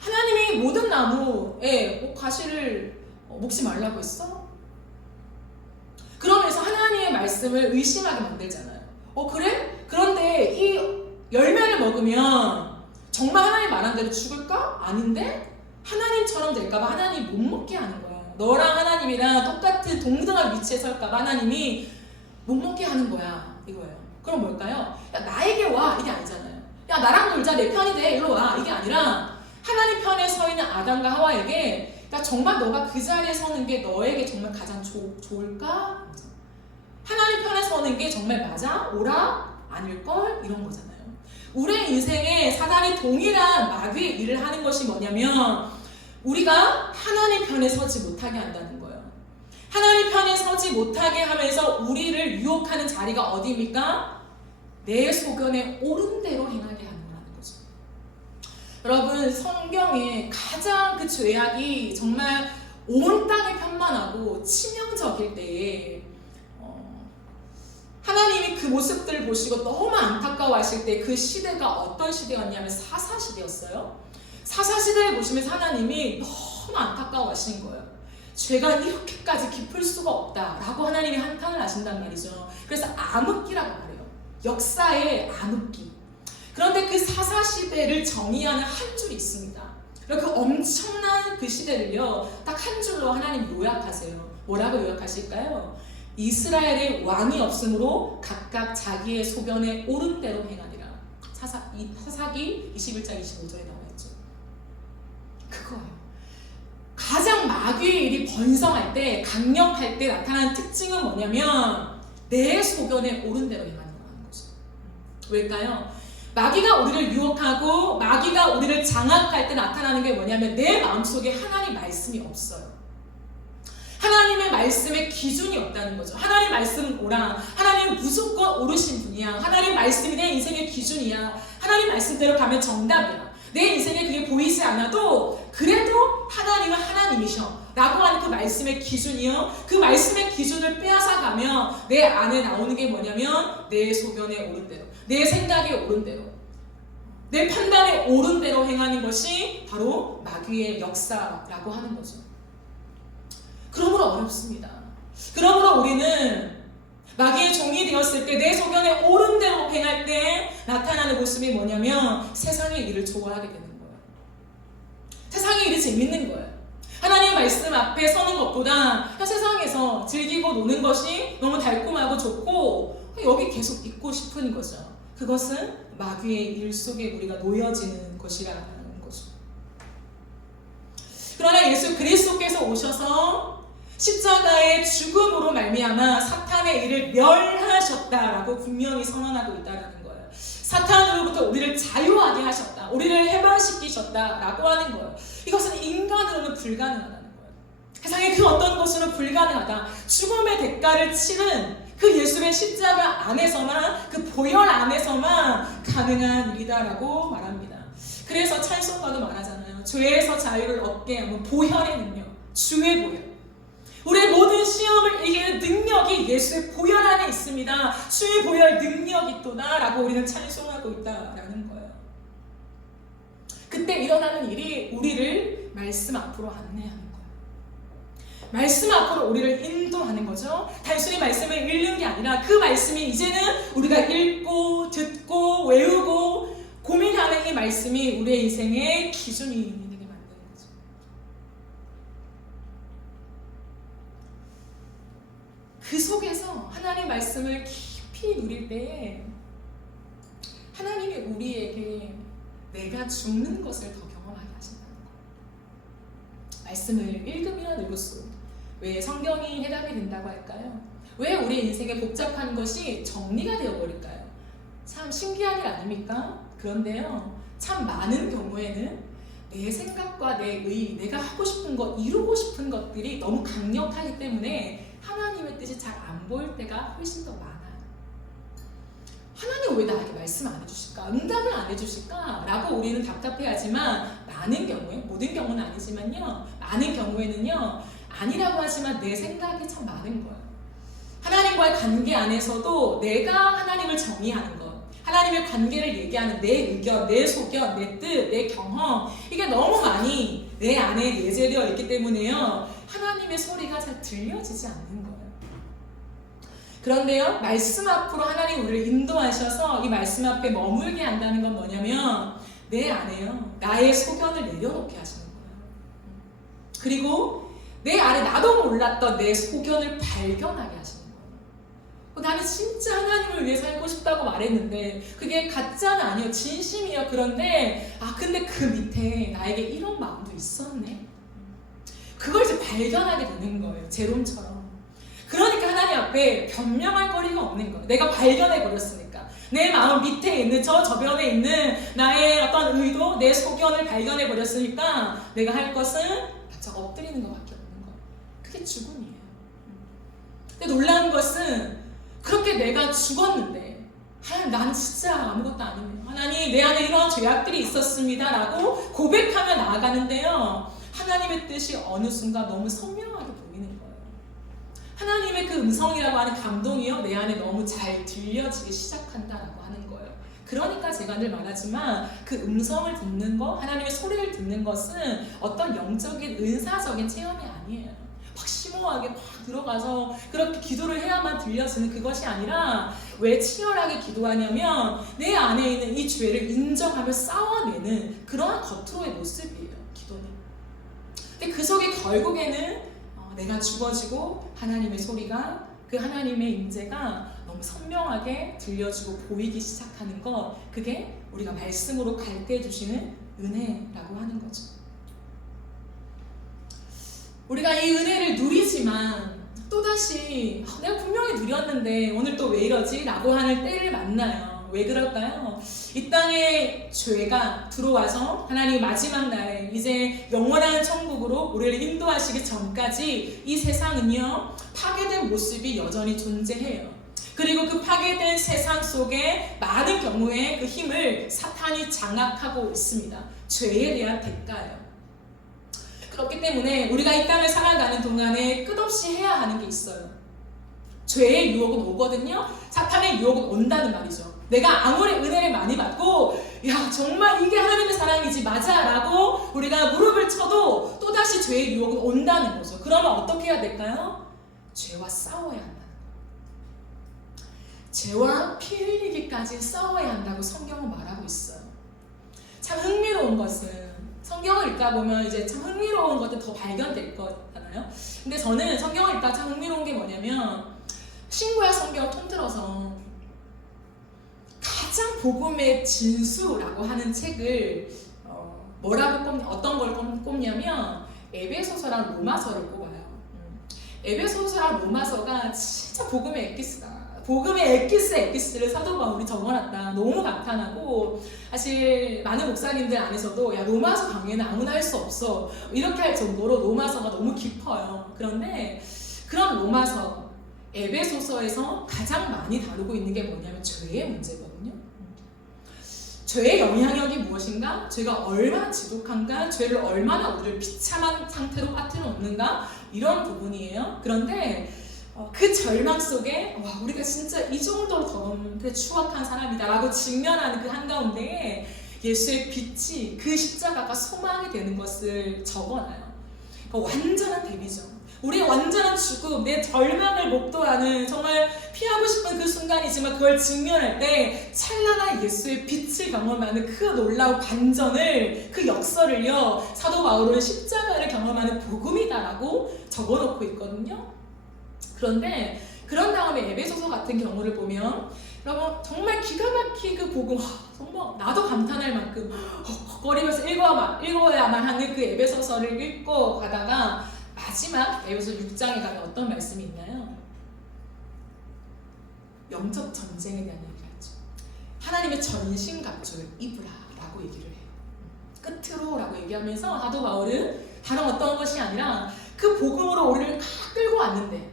하나님이 모든 나무에 가시를 먹지 말라고 했어? 그러면서 하나님의 말씀을 의심하게 만들잖아요. 그래? 그런데 이 열매를 먹으면 정말 하나님 말한 대로 죽을까? 아닌데? 하나님처럼 될까봐 하나님이 못 먹게 하는 거야. 너랑 하나님이랑 똑같은 동등한 위치에 설까봐 하나님이 못 먹게 하는 거야. 이거예요. 그럼 뭘까요? 야, 나에게 와. 이게 아니잖아요. 야, 나랑 놀자. 내 편이 돼. 일로 와. 이게 아니라 하나님 편에 서 있는 아담과 하와에게 야, 정말 너가 그 자리에 서는 게 너에게 정말 가장 좋을까? 하나님 편에 서는 게 정말 맞아? 옳아? 아닐걸? 이런 거잖아요. 우리의 인생에 사단이 동일한 마귀의 일을 하는 것이 뭐냐면 우리가 하나님 편에 서지 못하게 한다는 거예요. 하나님 편에 서지 못하게 하면서 우리를 유혹하는 자리가 어디입니까? 내 소견에 옳은 대로 행하게 하는 거라는 거죠. 여러분, 성경에 가장 그 죄악이 정말 온 땅에 편만하고 치명적일 때에 하나님이 그 모습들을 보시고 너무 안타까워하실 때 그 시대가 어떤 시대였냐면 사사시대였어요. 사사시대에 보시면 하나님이 너무 안타까워하시는 거예요. 죄가 이렇게까지 깊을 수가 없다라고 하나님이 한탄을 하신단 말이죠. 그래서 암흑기라고 말해요. 역사의 암흑기. 그런데 그 사사시대를 정의하는 한 줄이 있습니다. 그리고 그 엄청난 그 시대를요, 딱 한 줄로 하나님 요약하세요. 뭐라고 요약하실까요? 이스라엘의 왕이 없으므로 각각 자기의 소견에 옳은 대로 행하니라. 사사기 21장 25절에 나와 있죠. 그거예요. 가장 마귀의 일이 번성할 때, 강력할 때 나타나는 특징은 뭐냐면 내 소견에 옳은 대로 행하는 거라는 거죠. 왜일까요? 마귀가 우리를 유혹하고 마귀가 우리를 장악할 때 나타나는 게 뭐냐면 내 마음속에 하나님 말씀이 없어요. 하나님의 말씀에 기준이 없다는 거죠. 하나님 말씀은 옳아. 하나님은 무조건 옳으신 분이야. 하나님 말씀이 내 인생의 기준이야. 하나님 말씀대로 가면 정답이야. 내 인생에 그게 보이지 않아도 그래도 하나님은 하나님이셔 라고 하는 그 말씀의 기준이요. 그 말씀의 기준을 빼앗아가면 내 안에 나오는 게 뭐냐면 내 소견에 옳은 대로, 내 생각에 옳은 대로, 내 판단에 옳은 대로 행하는 것이 바로 마귀의 역사라고 하는 거죠. 그러므로 어렵습니다. 그러므로 우리는 마귀의 종이 되었을 때 내 소견에 옳은 대로 행할 때 나타나는 모습이 뭐냐면 세상의 일을 좋아하게 되는 거예요. 세상의 일이 재밌는 거예요. 하나님의 말씀 앞에 서는 것보다 세상에서 즐기고 노는 것이 너무 달콤하고 좋고 여기 계속 있고 싶은 거죠. 그것은 마귀의 일 속에 우리가 놓여지는 것이라는 거죠. 그러나 예수 그리스도께서 오셔서 십자가의 죽음으로 말미암아 사탄의 일을 멸하셨다라고 분명히 선언하고 있다는 거예요. 사탄으로부터 우리를 자유하게 하셨다. 우리를 해방시키셨다라고 하는 거예요. 이것은 인간으로는 불가능하다는 거예요. 세상에 그 어떤 것으로는 불가능하다. 죽음의 대가를 치른 그 예수의 십자가 안에서만, 그 보혈 안에서만 가능한 일이다라고 말합니다. 그래서 찬송가도 말하잖아요. 죄에서 자유를 얻게 하면 보혈의 능력, 주의 보혈. 우리의 모든 시험을 이기는 능력이 예수의 보혈 안에 있습니다. 주의 보혈 능력이 있도다 라고 우리는 찬송하고 있다라는 거예요. 그때 일어나는 일이 우리를 말씀 앞으로 안내하는 거예요. 말씀 앞으로 우리를 인도하는 거죠. 단순히 말씀을 읽는 게 아니라 그 말씀이 이제는 우리가 읽고 듣고 외우고 고민하는 이 말씀이 우리의 인생의 기준이 그 속에서 하나님의 말씀을 깊이 누릴 때에 하나님이 우리에게 내가 죽는 것을 더 경험하게 하신다는 거예요. 말씀을 읽으면 읽을수록 왜 성경이 해답이 된다고 할까요? 왜 우리 인생의 복잡한 것이 정리가 되어버릴까요? 참 신기한 일 아닙니까? 그런데요, 참 많은 경우에는 내 생각과 내 의, 내가 하고 싶은 것, 이루고 싶은 것들이 너무 강력하기 때문에 하나님의 뜻이 잘 안 보일 때가 훨씬 더 많아요. 하나님 왜 나에게 말씀 안 해주실까? 응답을 안 해주실까? 라고 우리는 답답해하지만 많은 경우에, 모든 경우는 아니지만요, 많은 경우에는요, 아니라고 하지만 내 생각이 참 많은 거예요. 하나님과의 관계 안에서도 내가 하나님을 정의하는 것, 하나님의 관계를 얘기하는 내 의견, 내 소견, 내 뜻, 내 경험, 이게 너무 많이 내 안에 내재되어 있기 때문에요, 하나님의 소리가 잘 들려지지 않는 거예요. 그런데요, 말씀 앞으로 하나님 우리를 인도하셔서 이 말씀 앞에 머물게 한다는 건 뭐냐면 내 안에요, 나의 소견을 내려놓게 하시는 거예요. 그리고 내 안에 나도 몰랐던 내 소견을 발견하게 하시는 거예요. 나는 진짜 하나님을 위해 살고 싶다고 말했는데 그게 가짜는 아니에요. 진심이에요. 그런데 근데 그 밑에 나에게 이런 마음도 있었네. 그걸 이제 발견하게 되는 거예요. 제롬처럼. 그러니까 하나님 앞에 변명할 거리가 없는 거예요. 내가 발견해버렸으니까. 내 마음 밑에 있는 저 저변에 있는 나의 어떤 의도, 내 소견을 발견해버렸으니까 내가 할 것은 바짝 엎드리는 것밖에 없는 거예요. 그게 죽음이에요. 근데 놀라운 것은 그렇게 내가 죽었는데 하나님, 난 진짜 아무것도 아니에요. 하나님, 내 안에 이런 죄악들이 있었습니다 라고 고백하며 나아가는데요, 하나님의 뜻이 어느 순간 너무 선명하게 보이는 거예요. 하나님의 그 음성이라고 하는 감동이요, 내 안에 너무 잘 들려지기 시작한다라고 하는 거예요. 그러니까 제가 늘 말하지만 그 음성을 듣는 것, 하나님의 소리를 듣는 것은 어떤 영적인 은사적인 체험이 아니에요. 막 심오하게 막 들어가서 그렇게 기도를 해야만 들려지는 그것이 아니라, 왜 치열하게 기도하냐면 내 안에 있는 이 죄를 인정하며 싸워내는 그러한 겉으로의 모습이에요, 기도는. 근데 그 속에 결국에는 내가 죽어지고 하나님의 소리가, 그 하나님의 임재가 너무 선명하게 들려지고 보이기 시작하는 것, 그게 우리가 말씀으로 갈대해 주시는 은혜라고 하는 거죠. 우리가 이 은혜를 누리지만 또다시 내가 분명히 누렸는데 오늘 또 왜 이러지? 라고 하는 때를 만나요. 왜 그럴까요? 이 땅에 죄가 들어와서 하나님 마지막 날에 이제 영원한 천국으로 우리를 인도하시기 전까지 이 세상은요, 파괴된 모습이 여전히 존재해요. 그리고 그 파괴된 세상 속에 많은 경우에 그 힘을 사탄이 장악하고 있습니다. 죄에 대한 대가예요. 그렇기 때문에 우리가 이 땅을 살아가는 동안에 끝없이 해야 하는 게 있어요. 죄의 유혹은 오거든요. 사탄의 유혹은 온다는 말이죠. 내가 아무리 은혜를 많이 받고 야 정말 이게 하나님의 사랑이지 맞아 라고 우리가 무릎을 쳐도 또다시 죄의 유혹은 온다는 거죠. 그러면 어떻게 해야 될까요? 죄와 싸워야 한다는 거예요. 죄와 피 흘리기까지 싸워야 한다고 성경은 말하고 있어요. 참 흥미로운 것은 성경을 읽다 보면 이제 참 흥미로운 것들 더 발견될 거잖아요. 근데 저는 성경을 읽다 참 흥미로운 게 뭐냐면 신구약 성경을 통틀어서 가장 복음의 진수라고 하는 책을 어떤 걸 꼽냐면 에베소서랑 로마서를 꼽아요. 에베소서랑 로마서가 진짜 복음의 엑기스다. 복음의 엑기스를 사도 바울이 적어놨다. 너무 감탄하고, 사실 많은 목사님들 안에서도 야 로마서 강의는 아무나 할 수 없어 이렇게 할 정도로 로마서가 너무 깊어요. 그런데 그런 로마서, 에베소서에서 가장 많이 다루고 있는 게 뭐냐면 죄의 문제거든요. 죄의 영향력이 무엇인가? 죄가 얼마나 지독한가? 죄를 얼마나 우리를 비참한 상태로 빠뜨려 놓는가? 이런 부분이에요. 그런데 그 절망 속에 우리가 진짜 이 정도로 더 추악한 사람이다 라고 직면하는 그 한가운데에 예수의 빛이, 그 십자가가 소망이 되는 것을 적어놔요. 그러니까 완전한 대비죠. 우리의 완전한 죽음, 내 절망을 목도하는 정말 피하고 싶은 그 순간이지만 그걸 직면할 때 찬란한 예수의 빛을 경험하는 그 놀라운 반전을, 그 역설을요, 사도 바울은 십자가를 경험하는 복음이다라고 적어놓고 있거든요. 그런데 그런 다음에 에베소서 같은 경우를 보면 여러분 정말 기가 막힌 그 복음, 정말 나도 감탄할 만큼 거리면서 읽어야만 하는 그 에베소서를 읽고 가다가 마지막 에베소 6장에 가면 어떤 말씀이 있나요? 영적 전쟁에 대한 얘기를 하죠. 하나님의 전신갑주를 입으라 라고 얘기를 해요. 끝으로 라고 얘기하면서 사도 바울은 다른 어떤 것이 아니라 그 복음으로 우리를 끌고 왔는데,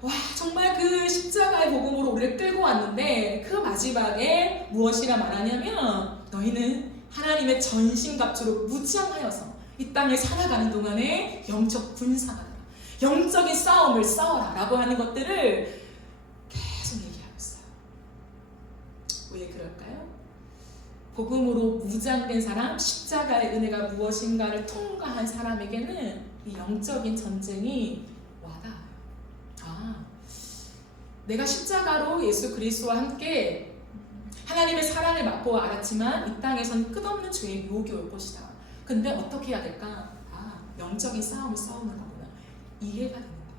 와 정말 그 십자가의 복음으로 우리를 끌고 왔는데 그 마지막에 무엇이라 말하냐면 너희는 하나님의 전신갑주로 무장하여서 이 땅에 살아가는 동안에 영적 군사가 영적인 싸움을 싸워라 라고 하는 것들을 계속 얘기하고 있어요. 왜 그럴까요? 복음으로 무장된 사람, 십자가의 은혜가 무엇인가를 통과한 사람에게는 이 영적인 전쟁이 와닿아요. 내가 십자가로 예수 그리스도와 함께 하나님의 사랑을 맛보아 알았지만 이 땅에서는 끝없는 죄의 유혹이 올 것이다. 근데 어떻게 해야 될까? 영적인 싸움을 싸우는 거구나. 이해가 되는 거예요.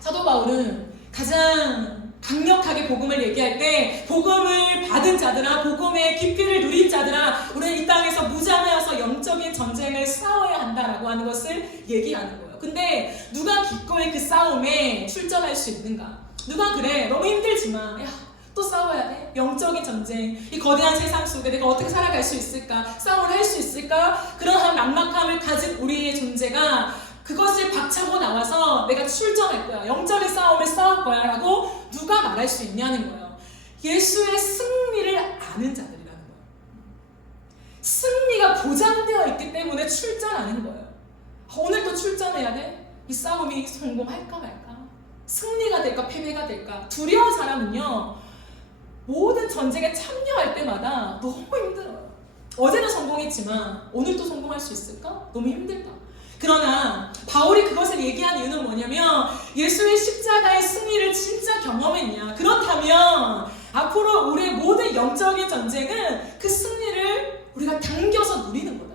사도 바울은 가장 강력하게 복음을 얘기할 때 복음을 받은 자들아, 복음의 깊이를 누린 자들아, 우리는 이 땅에서 무장하여서 영적인 전쟁을 싸워야 한다라고 하는 것을 얘기하는 거예요. 근데 누가 기꺼이 그 싸움에 출전할 수 있는가? 누가 그래? 너무 힘들지만 또 싸워야 돼? 영적인 전쟁, 이 거대한 세상 속에 내가 어떻게 살아갈 수 있을까? 싸움을 할 수 있을까? 그러한 막막함을 가진 우리의 존재가 그것을 박차고 나와서 내가 출전할 거야, 영적인 싸움을 싸울 거야 라고 누가 말할 수 있냐는 거예요. 예수의 승리를 아는 자들이라는 거예요. 승리가 보장되어 있기 때문에 출전하는 거예요. 오늘도 출전해야 돼? 이 싸움이 성공할까 말까? 승리가 될까 패배가 될까? 두려운 사람은요 모든 전쟁에 참여할 때마다 너무 힘들어요. 어제는 성공했지만 오늘도 성공할 수 있을까? 너무 힘들다. 그러나 바울이 그것을 얘기한 이유는 뭐냐면 예수의 십자가의 승리를 진짜 경험했냐? 그렇다면 앞으로 우리의 모든 영적인 전쟁은 그 승리를 우리가 당겨서 누리는 거다.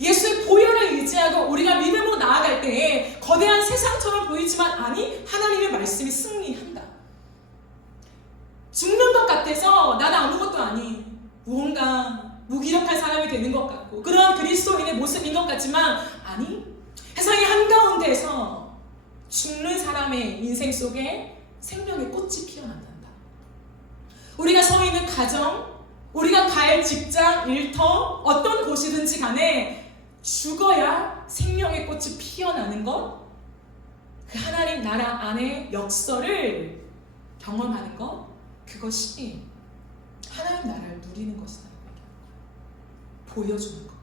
예수의 보혈을 의지하고 우리가 믿음으로 나아갈 때에 거대한 세상처럼 보이지만 아니, 하나님의 말씀이 승리한다. 죽는 것 같아서 나는 아무것도 아니, 무언가 무기력한 사람이 되는 것 같고 그러한 그리스도인의 모습인 것 같지만 아니, 세상의 한가운데서 죽는 사람의 인생 속에 생명의 꽃이 피어난단다. 우리가 서 있는 가정, 우리가 갈 직장, 일터, 어떤 곳이든지 간에 죽어야 생명의 꽃이 피어나는 것, 그 하나님 나라 안의 역사를 경험하는 것, 그것이 하나님 나라를 누리는 것이다. 보여주는 것.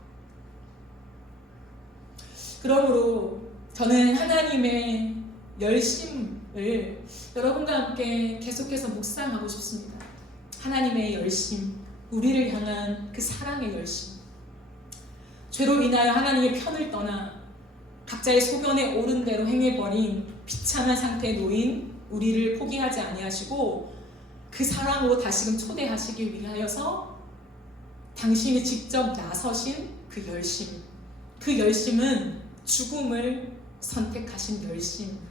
그러므로 저는 하나님의 열심을 여러분과 함께 계속해서 묵상하고 싶습니다. 하나님의 열심, 우리를 향한 그 사랑의 열심. 죄로 인하여 하나님의 편을 떠나 각자의 소견에 오른 대로 행해버린 비참한 상태에 놓인 우리를 포기하지 아니하시고 그 사랑으로 다시금 초대하시기 위하여서 당신이 직접 나서신 그 열심, 그 열심은 죽음을 선택하신 열심이라는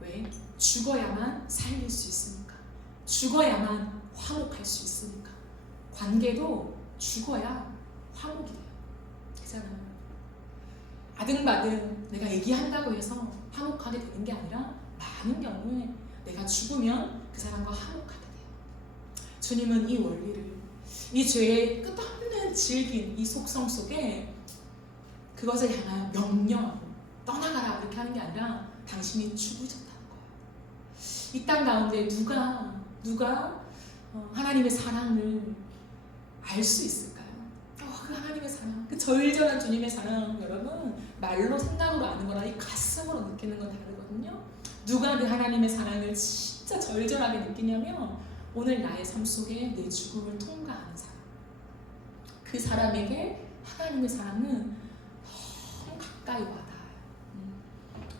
거예요. 왜? 죽어야만 살릴 수 있으니까. 죽어야만 화목할 수 있으니까. 관계도 죽어야 화목이 돼요. 그렇잖아요. 아등바등 내가 얘기한다고 해서 화목하게 되는 게 아니라 많은 경우에 내가 죽으면 그 사람과 화목하게 돼요. 주님은 이 원리를, 이 죄의 끝없는 질긴 이 속성 속에 그것을 향하여 명령, 떠나가라 이렇게 하는 게 아니라 당신이 죽으셨다는 거예요. 이 땅 가운데 누가 하나님의 사랑을 알 수 있을까요? 그 하나님의 사랑, 그 절절한 주님의 사랑, 여러분 말로 생각으로 아는 거랑 이 가슴으로 느끼는 건 다르거든요. 누가 그 하나님의 사랑을 진짜 절절하게 느끼냐면 오늘 나의 삶 속에 내 죽음을 통과하는 사람. 그 사람에게 하나님의 사랑은 너무 가까이 와닿아요.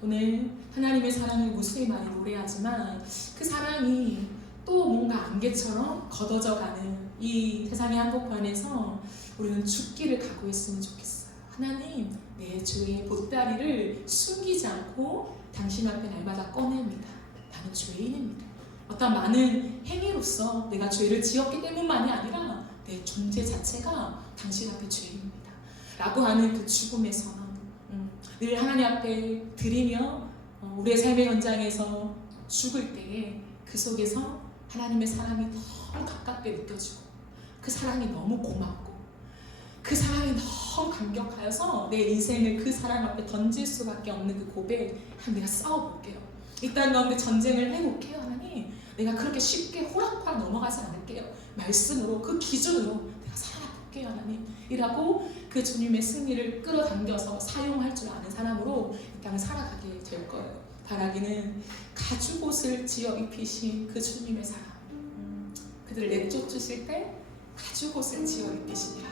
오늘 하나님의 사랑을 무수히 많이 노래하지만 그 사랑이 또 뭔가 안개처럼 걷어져가는 이 세상의 한복판에서 우리는 죽기를 각오했으면 좋겠어요. 하나님, 내 죄의 보따리를 숨기지 않고 당신 앞에 날마다 꺼냅니다. 나는 죄인입니다. 어떤 많은 행위로서 내가 죄를 지었기 때문만이 아니라 내 존재 자체가 당신 앞에 죄인입니다. 라고 하는 그 죽음의 선언, 늘 하나님 앞에 드리며 우리의 삶의 현장에서 죽을 때에 그 속에서 하나님의 사랑이 너무 가깝게 느껴지고 그 사랑이 너무 고맙고 그 사랑이 너무 감격하여서 내 인생을 그 사랑 앞에 던질 수밖에 없는 그 고백. 내가 싸워볼게요. 이 땅 가운데 전쟁을 해볼게요. 하나님, 내가 그렇게 쉽게 호락호락 넘어가지 않을게요. 말씀으로 그 기준으로 내가 살아볼게요. 하나님 이라고 그 주님의 승리를 끌어당겨서 사용할 줄 아는 사람으로 이 땅을 살아가게 될 거예요. 바라기는 가죽옷을 지어 입히신 그 주님의 사랑, 그들을 내쫓으실 때 가죽옷을 지어 입히시니라.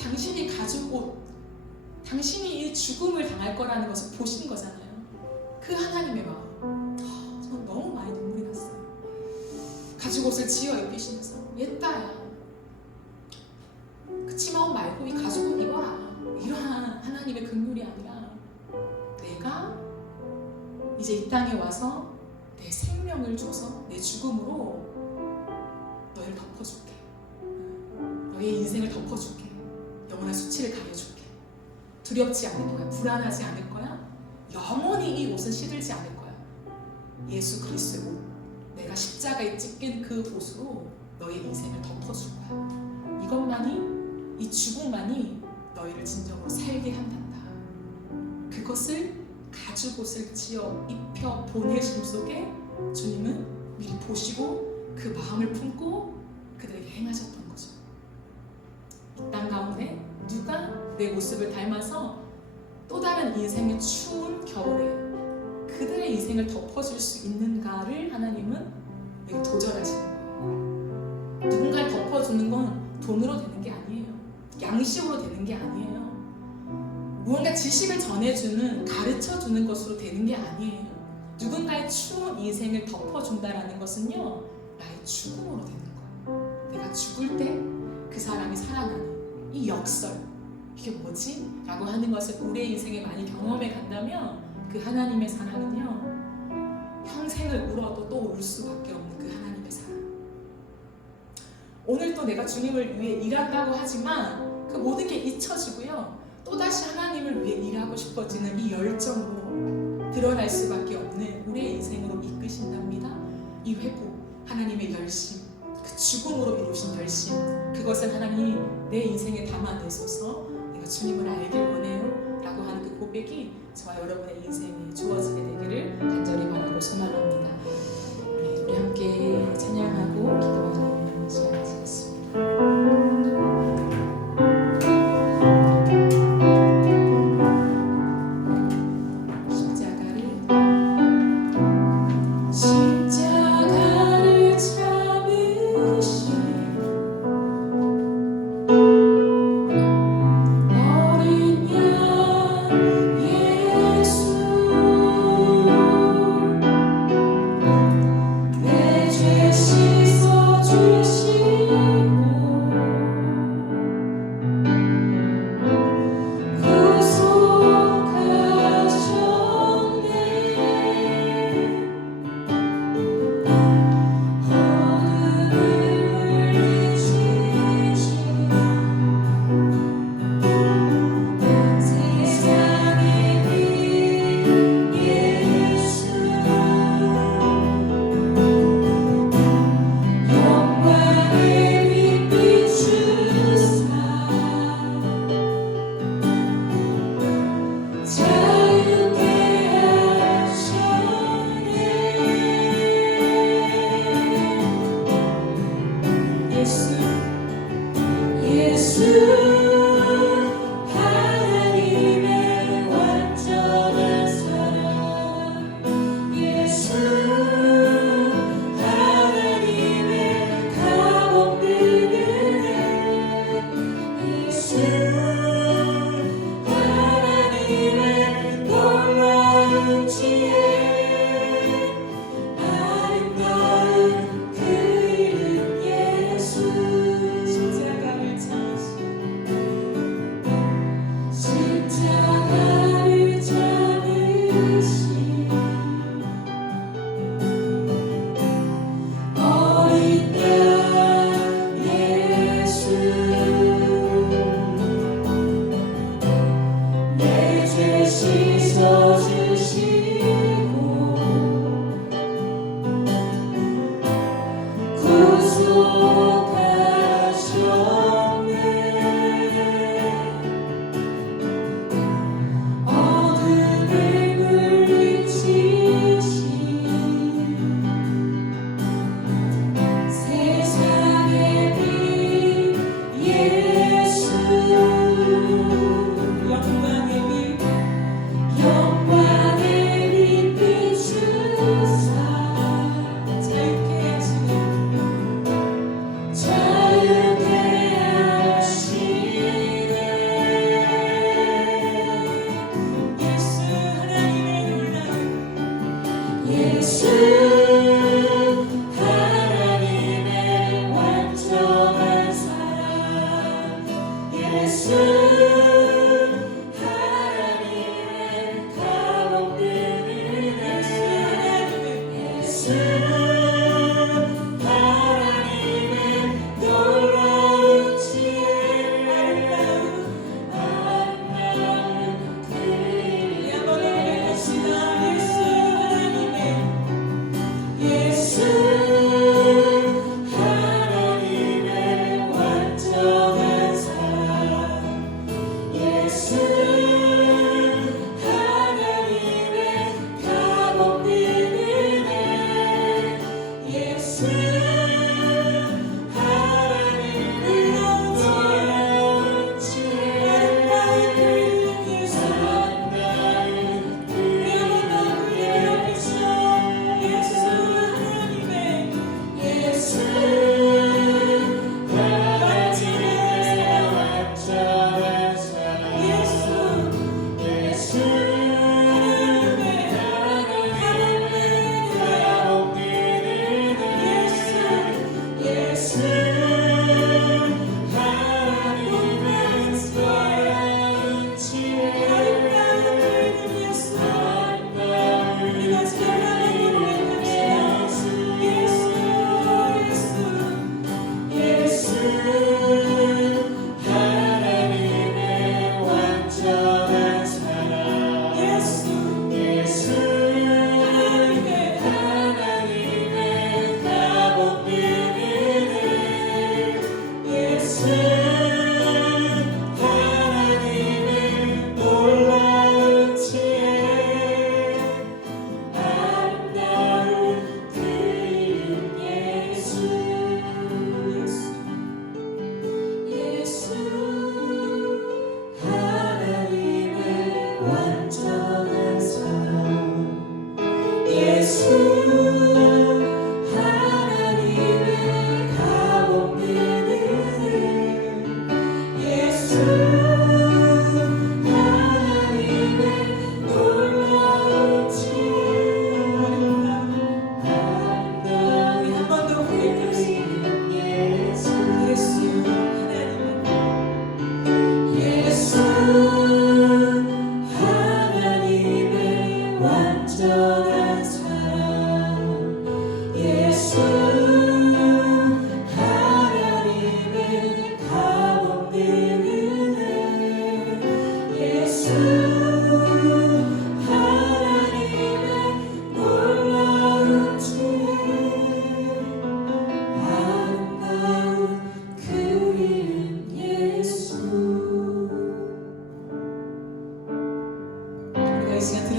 당신이 가죽옷, 당신이 이 죽음을 당할 거라는 것을 보신 거잖아요. 그 하나님의 마음, 저는 너무 많이 눈물이 났어요. 가죽옷을 지어 입히시면서 옛따야 그 치마옷 말고 이 가죽옷 입어라, 이러한 하나님의 긍휼이 아니라 내가 이제 이 땅에 와서 내 생명을 줘서 내 죽음으로 너희를 덮어줄게, 너의 인생을 덮어줄게, 영원한 수치를 가려줄게, 두렵지 않을 거야, 불안하지 않을 거야, 영원히 이 옷은 시들지 않을 거야. 예수 그리스도의 옷, 내가 십자가에 찢긴 그 옷으로 너의 인생을 덮어줄 거야. 이것만이, 이 죽음만이 너희를 진정으로 살게 한단다. 그것을 가죽옷을 지어 입혀 보내심 속에 주님은 미리 보시고 그 마음을 품고 그들에게 행하셨던 거죠. 이 땅 가운데 누가 내 모습을 닮아서 또 다른 인생의 추운 겨울에 그들의 인생을 덮어줄 수 있는가를 하나님은 도전하시는 거예요. 누군가를 덮어주는 건 돈으로 되는 게 아니에요. 양식으로 되는 게 아니에요. 무언가 지식을 전해주는, 가르쳐주는 것으로 되는 게 아니에요. 누군가의 추운 인생을 덮어준다라는 것은요, 나의 죽음으로 되는 거예요. 내가 죽을 때 그 사람이 살아나는 이 역설, 이게 뭐지? 라고 하는 것을 우리의 인생에 많이 경험해 간다면 그 하나님의 사랑은요, 평생을 울어도 또 울 수밖에 없는 그 하나님의 사랑. 오늘 또 내가 주님을 위해 일한다고 하지만 그 모든 게 잊혀지고요, 또다시 하나님을 위해 일하고 싶어지는 이 열정으로 드러날 수밖에 없는 우리의 인생으로 이끄신답니다. 이 회복, 하나님의 열심, 그 죽음으로 이루신 열심, 그것을 하나님 내 인생에 담아내소서, 내가 주님을 알길 원해요 라고 하는 그 고백이 저와 여러분의 인생에 주어지게 되기를 간절히 바라고 소망합니다. 우리 함께 찬양하고 기도하는 시간 가지겠습니다. 내 죄 씻어 주시고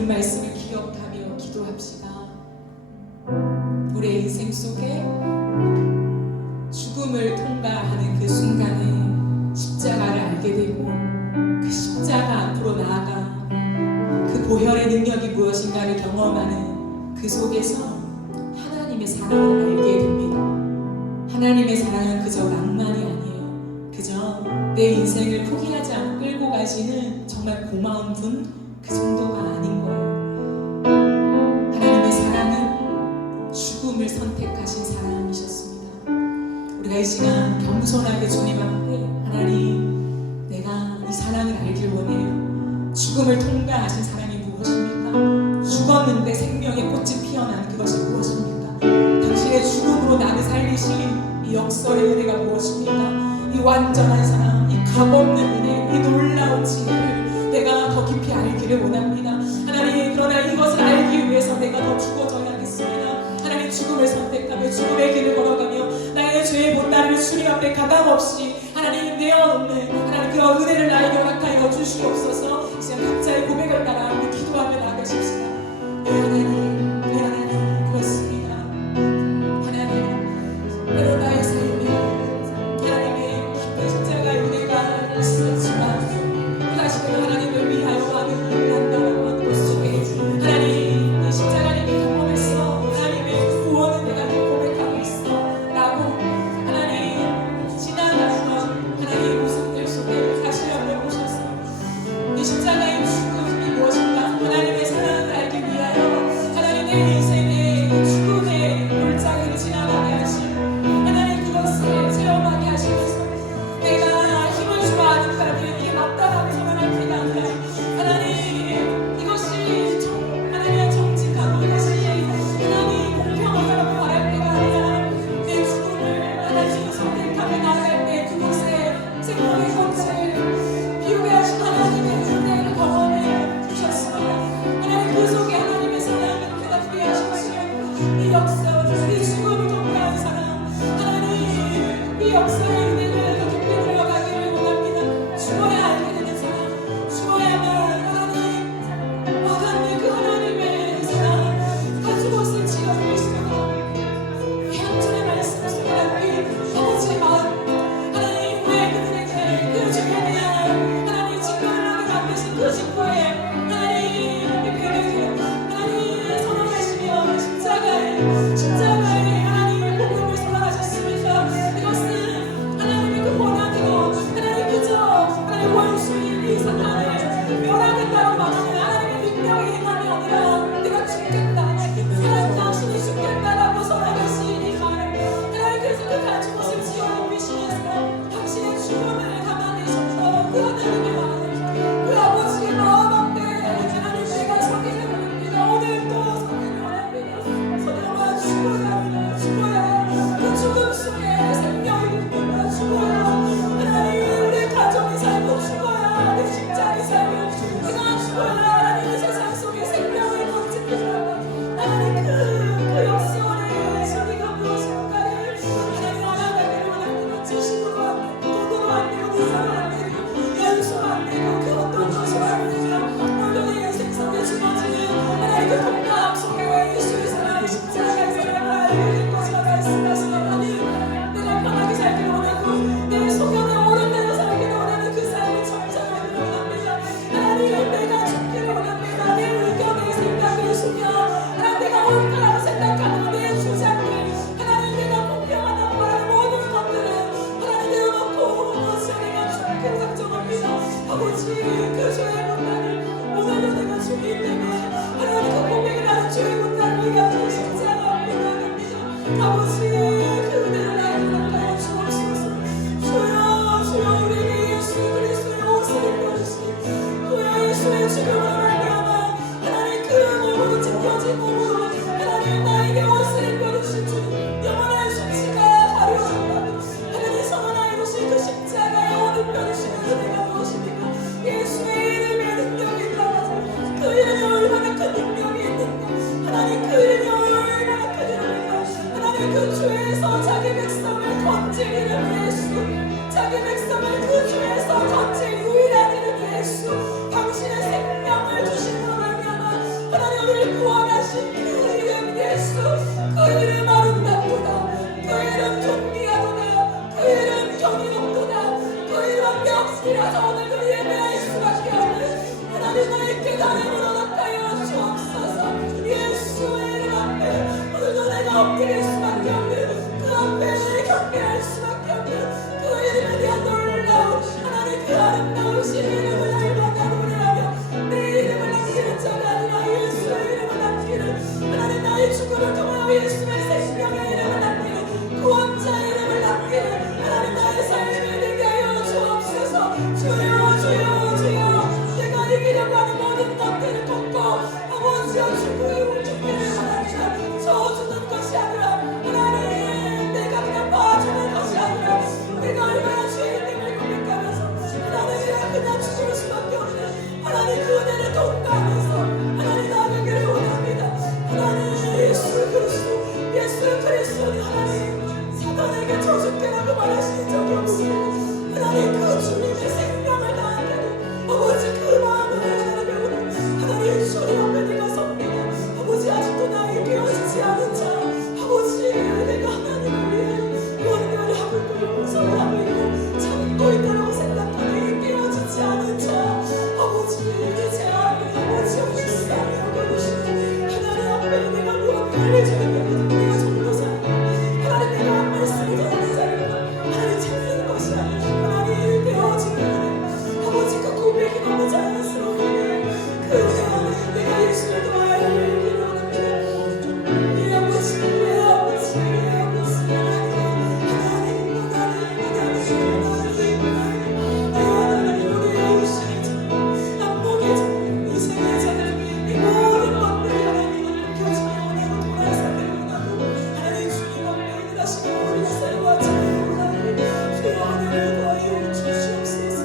말씀을 기억하며 기도합시다. 우리의 인생 속에 죽음을 통과하는 그 순간에 십자가를 알게 되고 그 십자가 앞으로 나아가 그 보혈의 능력이 무엇인가를 경험하는 그 속에서 하나님의 사랑을 알게 됩니다. 하나님의 사랑은 그저 낭만이 아니에요. 그저 내 인생을 포기하지 않고 끌고 가시는 정말 고마운 분, 그 정도가 아닌 거예요. 하나님의 사랑은 죽음을 선택하신 사랑이셨습니다. 우리가 이 시간 겸손하게 주님 앞에 하나님, 내가 이 사랑을 알길 원해요. 죽음을 통과하신 사랑이 무엇입니까? 죽었는데 생명의 꽃이 피어난 그것이 무엇입니까? 당신의 죽음으로 나를 살리신 이 역설의 은혜가 무엇입니까? 이 완전한 사랑, 이 값없는 은혜, 이 놀라운 지혜를 내가 더 깊이 알기를 원합니다. 하나님, 그러나 이것을 알기 위해서 내가 더 죽어져야겠습니다. 하나님, 죽음을 선택하며 죽음의 길을 걸어가며 나의 죄의 보따리를 주님 앞에 가감없이 하나님 내어놓는 하나님 그런 은혜를 나에게 허락하여 주시옵소서. 이 시간 각자의 고백을 따라 우리 기도하며 나아가십시다. 네 하나님, 네 하나님, 그렇습니다. 하나님, 때로 나의 삶에 하나님의 깊은 십자가의 은혜가 있었지만 다시금 하나님을 위하여 많은 일을 한다라고 하는 것 속에 하나님, 이 십자가를 경험했어. 하나님의 구원을 내가 고백하고 있어 라고 하나님 지나가던 하나님의 모습들 속에 다시 한번 오셔서 그 죄의 문단을 오늘도 내가 주님에게 하나님 그 고백을 하는 죄의 문단을 위하여 십자가 앞에 나갑니다. 아버지 그 은혜를 나에게 허락하여 주옵소서. 주여 주여 우리에게 예수 그리스도의 옷을 입혀주시니 주여 예수의 죽음으로 말미암아 하나님 그 몸으로 찢겨진 몸으로 하나님 나에게 옷을 입혀주신 주 영원한 수치가 가려졌다고 하나님 선언하여 주신 그 십자가의 옷 입혀주시는 은혜가 무엇입니까? 예수의 이름에 능력이 있다. 그 이름이 얼마나 큰 능력이 있는가. 하나님 그 이름이 얼마나 큰 이름인가. 하나님 그 죄에서 자기 백성을 건질 이름 예수, 자기 백성을 그 죄에서 건질 유일한 이름 예수, 당신의 생명을 주심으로 말미암아 하나님 우리를 구원하신 그 이름 예수, 그 이름 아름답도다. 그 이름 존귀하도다. 그 이름 경이롭도다. 그 이름 명실해서 오늘도 예배할 수밖에 없는 하나님 나의 깨달음을 허락하여 주옵소서. 예수의 이름 앞에 오늘도 내가 엎드릴 수밖에 없는 그 앞에 내 경배할 수밖에 없는 그 이름에 대한 놀라운 하나님 그 아름다우신 이름을 알고 노래하며 내 이름을 남기는 자가 아니라 예수의 이름을 남기는 하나님 나의 죽음을 통하여 예수의 생명의 이름을 남기는 구원자의 이름을 남기는 하나님 나의 삶을 되게 하여 주옵소서. 주여 주여 주여 내가 이기려고 하는 모든 것들을 걷고 아버지여 죽음을 죽기를 바랍니다. 저주는 것이 아니라 하나님 내가 그냥 봐주는 것이 아니라 내가 얼마나 죄인임을 고백하면서 하나님 내가 그냥 죽을 수밖에 없는 하나님 그 은혜를 통과하면서 하나님 나가기를 원합니다. 하나님 예수 그리스도는 하나님 사단에게 저주되라고 말하신 적이 없습니다. 하나님 그 주님의 생명을 다하게도 아버지 그 마음을 하나님의 오늘 하나님 주님 앞에 내가 섭니다. 아버지 아직도 나에게 깨어지지 않은 자 아버지 내가 하나님을 위해 원인을 하고 있고 용서를 하고 있고 참고 있다고 생각하는 깨어지지 않은 자 아버지 이제 아버지 역사를 여겨주시고 하나님 앞에 내가 무언가를 해주는 게 내가 전도사 하나님 내가 한 말씀을 전하는 자니까 하나님 찾는 것이 아니라 하나님 되어지는 아버지 그 고백이 너무 자연스러운데 그 은혜 안에 내가 예수를 더 알기를 원합니다. 예 아버지 예 아버지 예 아버지 하나님 우리의 육신의 정 안목의 정 이 세계의 자들 이 모든 것들이 하나님을 켜지며 원하고 돌아서기를 원하고 하나님 주님 앞에 다시 우리가 살과 참을 원하고 주여 은혜를 더하여 주시옵소서.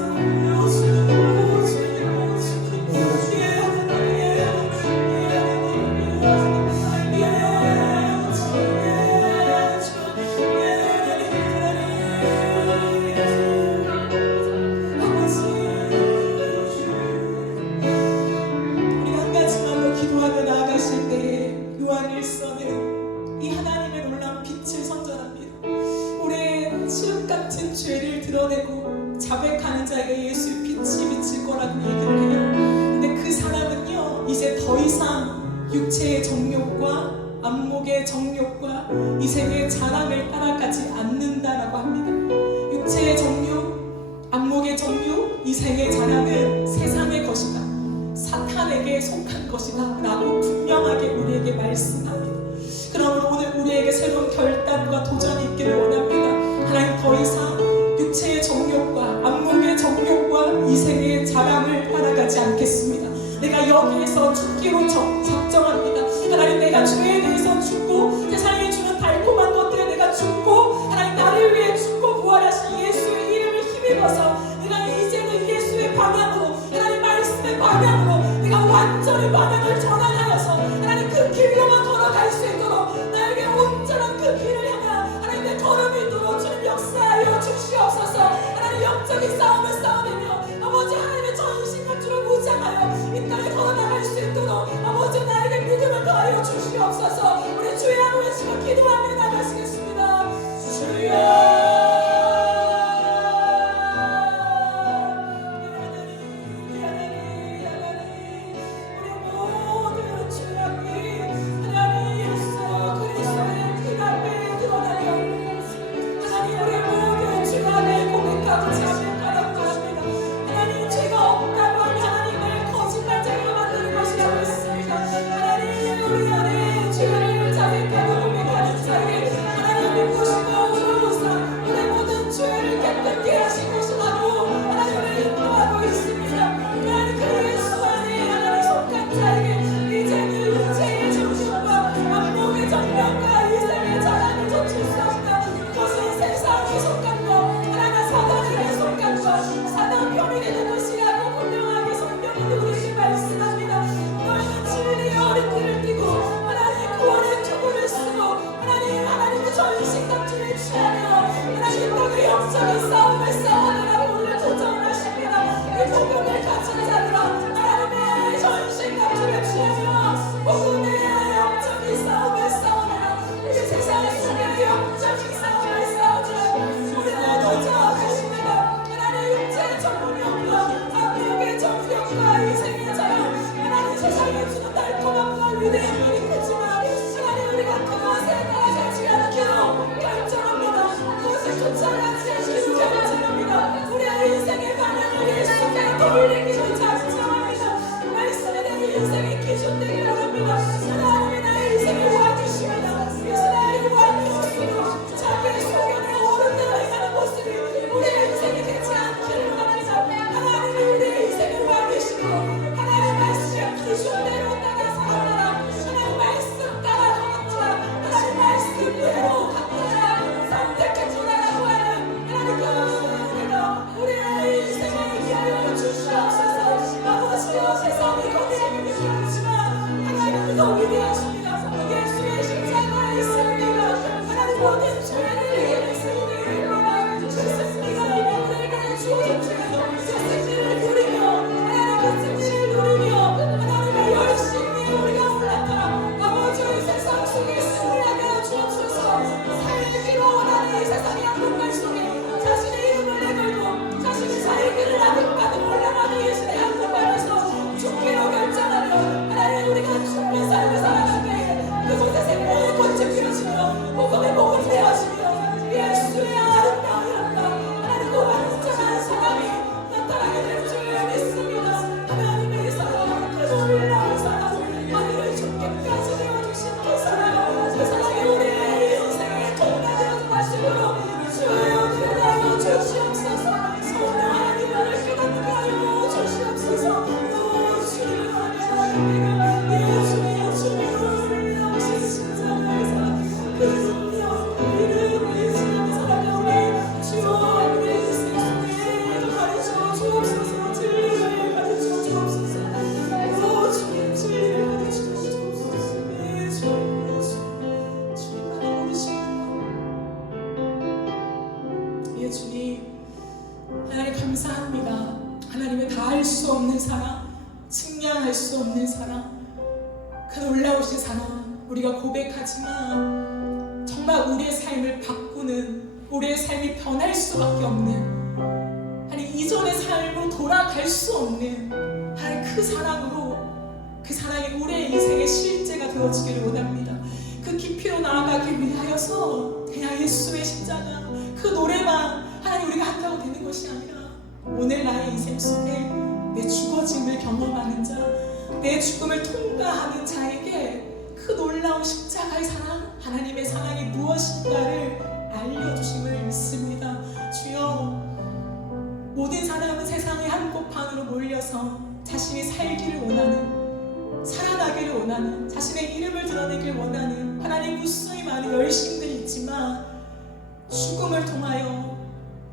우리가 한 가지만 더 기도하며 나아가실 때에 요한일서는 이 하나님의 놀라운 빛을 선전합니다. 우리의 칠흑 같은 죄를 드러내고 자백하는 자에게 예수의 빛이 비칠 거라고 얘기를 해요. 근데 그 사람은요 이제 더 이상 육체의 정욕과 안목의 정욕과 이 세계의 자랑을 따라가지 않는다라고 합니다. 육체의 정욕, 안목의 정욕, 이 세계의 자랑은 세상의 것이다, 사탄에게 속한 것이다 라고 분명하게 우리에게 말씀합니다. 그러므로 오늘 우리에게 새로운 결단과 도전이 있기를 원합니다. 하나님 더 이상 육체의 정욕과 안목의 정욕과 이 세계의 자랑을 따라가지 않겠습니다. 내가 여기에서 죽기로 작정합니다. 하나님 내가 죄에 대해서 죽고 세상에 주는 달콤한 것들에 내가 죽고 하나님 나를 위해 죽고 부활하신 예수의 이름을 힘입어서 내가 이제는 예수의 방향으로 하나님 말씀의 방향으로 내가 완전히 방향을 전환하여서 하나님 그 길로만 걸어갈 수 있도록 나에게 온전한 그 길을 향한 하나님 내 걸음이 있도록 주님 역사하여 주시옵소서. 하나님 영적인 싸움을 싸우며 아버지 하나님의 전신과 주를 무장하여 이 땅에 걸어나갈 수 있도록 아버지 나에게 믿음을 더하여 주시옵소서. 우리 주의 한번 외치고 기도하며 나가시겠습니다. 주여 우리 모든 다할 수 없는 사랑, 측량할 수 없는 사랑, 그 놀라우신 사랑 우리가 고백하지만 정말 우리의 삶을 바꾸는, 우리의 삶이 변할 수밖에 없는, 아니 이전의 삶으로 돌아갈 수 없는 하나님 그 사랑으로, 그 사랑이 우리의 인생의 실제가 되어지기를 원합니다. 그 깊이로 나아가기 위하여서 그냥 예수의 십자가 그 노래만 하나님 우리가 한다고 되는 것이 아니라 오늘 나의 인생 속에 내 죽어짐을 경험하는 자, 내 죽음을 통과하는 자에게 그 놀라운 십자가의 사랑, 하나님의 사랑이 무엇인가를 알려주심을 믿습니다. 주여, 모든 사람은 세상의 한복판으로 몰려서 자신이 살기를 원하는, 살아나기를 원하는, 자신의 이름을 드러내기를 원하는 하나님 무수히 많은 열심들이 있지만 죽음을 통하여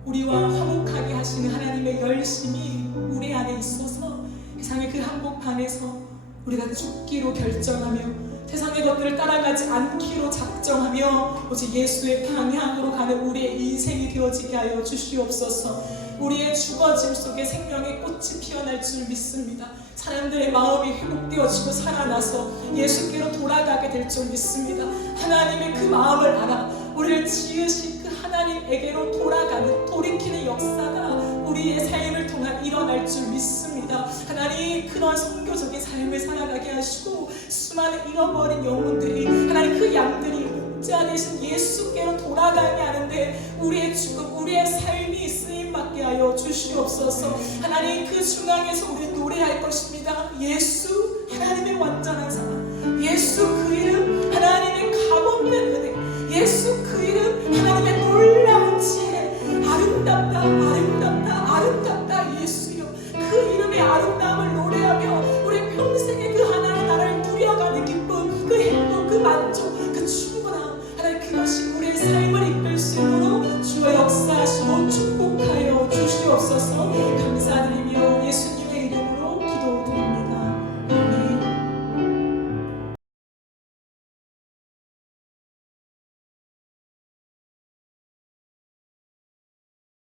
우리와 화목하게 하시는 하나님의 열심이 우리 안에 있어서 세상의 그 한복판에서 우리가 죽기로 결정하며 세상의 것들을 따라가지 않기로 작정하며 오직 예수의 방향으로 가는 우리의 인생이 되어지게 하여 주시옵소서. 우리의 죽어짐 속에 생명의 꽃이 피어날 줄 믿습니다. 사람들의 마음이 회복되어지고 살아나서 예수께로 돌아가게 될 줄 믿습니다. 하나님의 그 마음을 알아 우리를 지으신 그 하나님에게로 돌아가는, 돌이키는 역사가 우리의 삶을 통한 일어날 줄 믿습니다. 하나님, 그런 선교적인 삶을 살아가게 하시고 수많은 잃어버린 영혼들이, 하나님 그 양들이 목자 되신 예수께로 돌아가게 하는데 우리의 죽음, 우리의 삶이 쓰임받게 하여 주시옵소서. 하나님, 그 중앙에서 우리 노래할 것입니다. 예수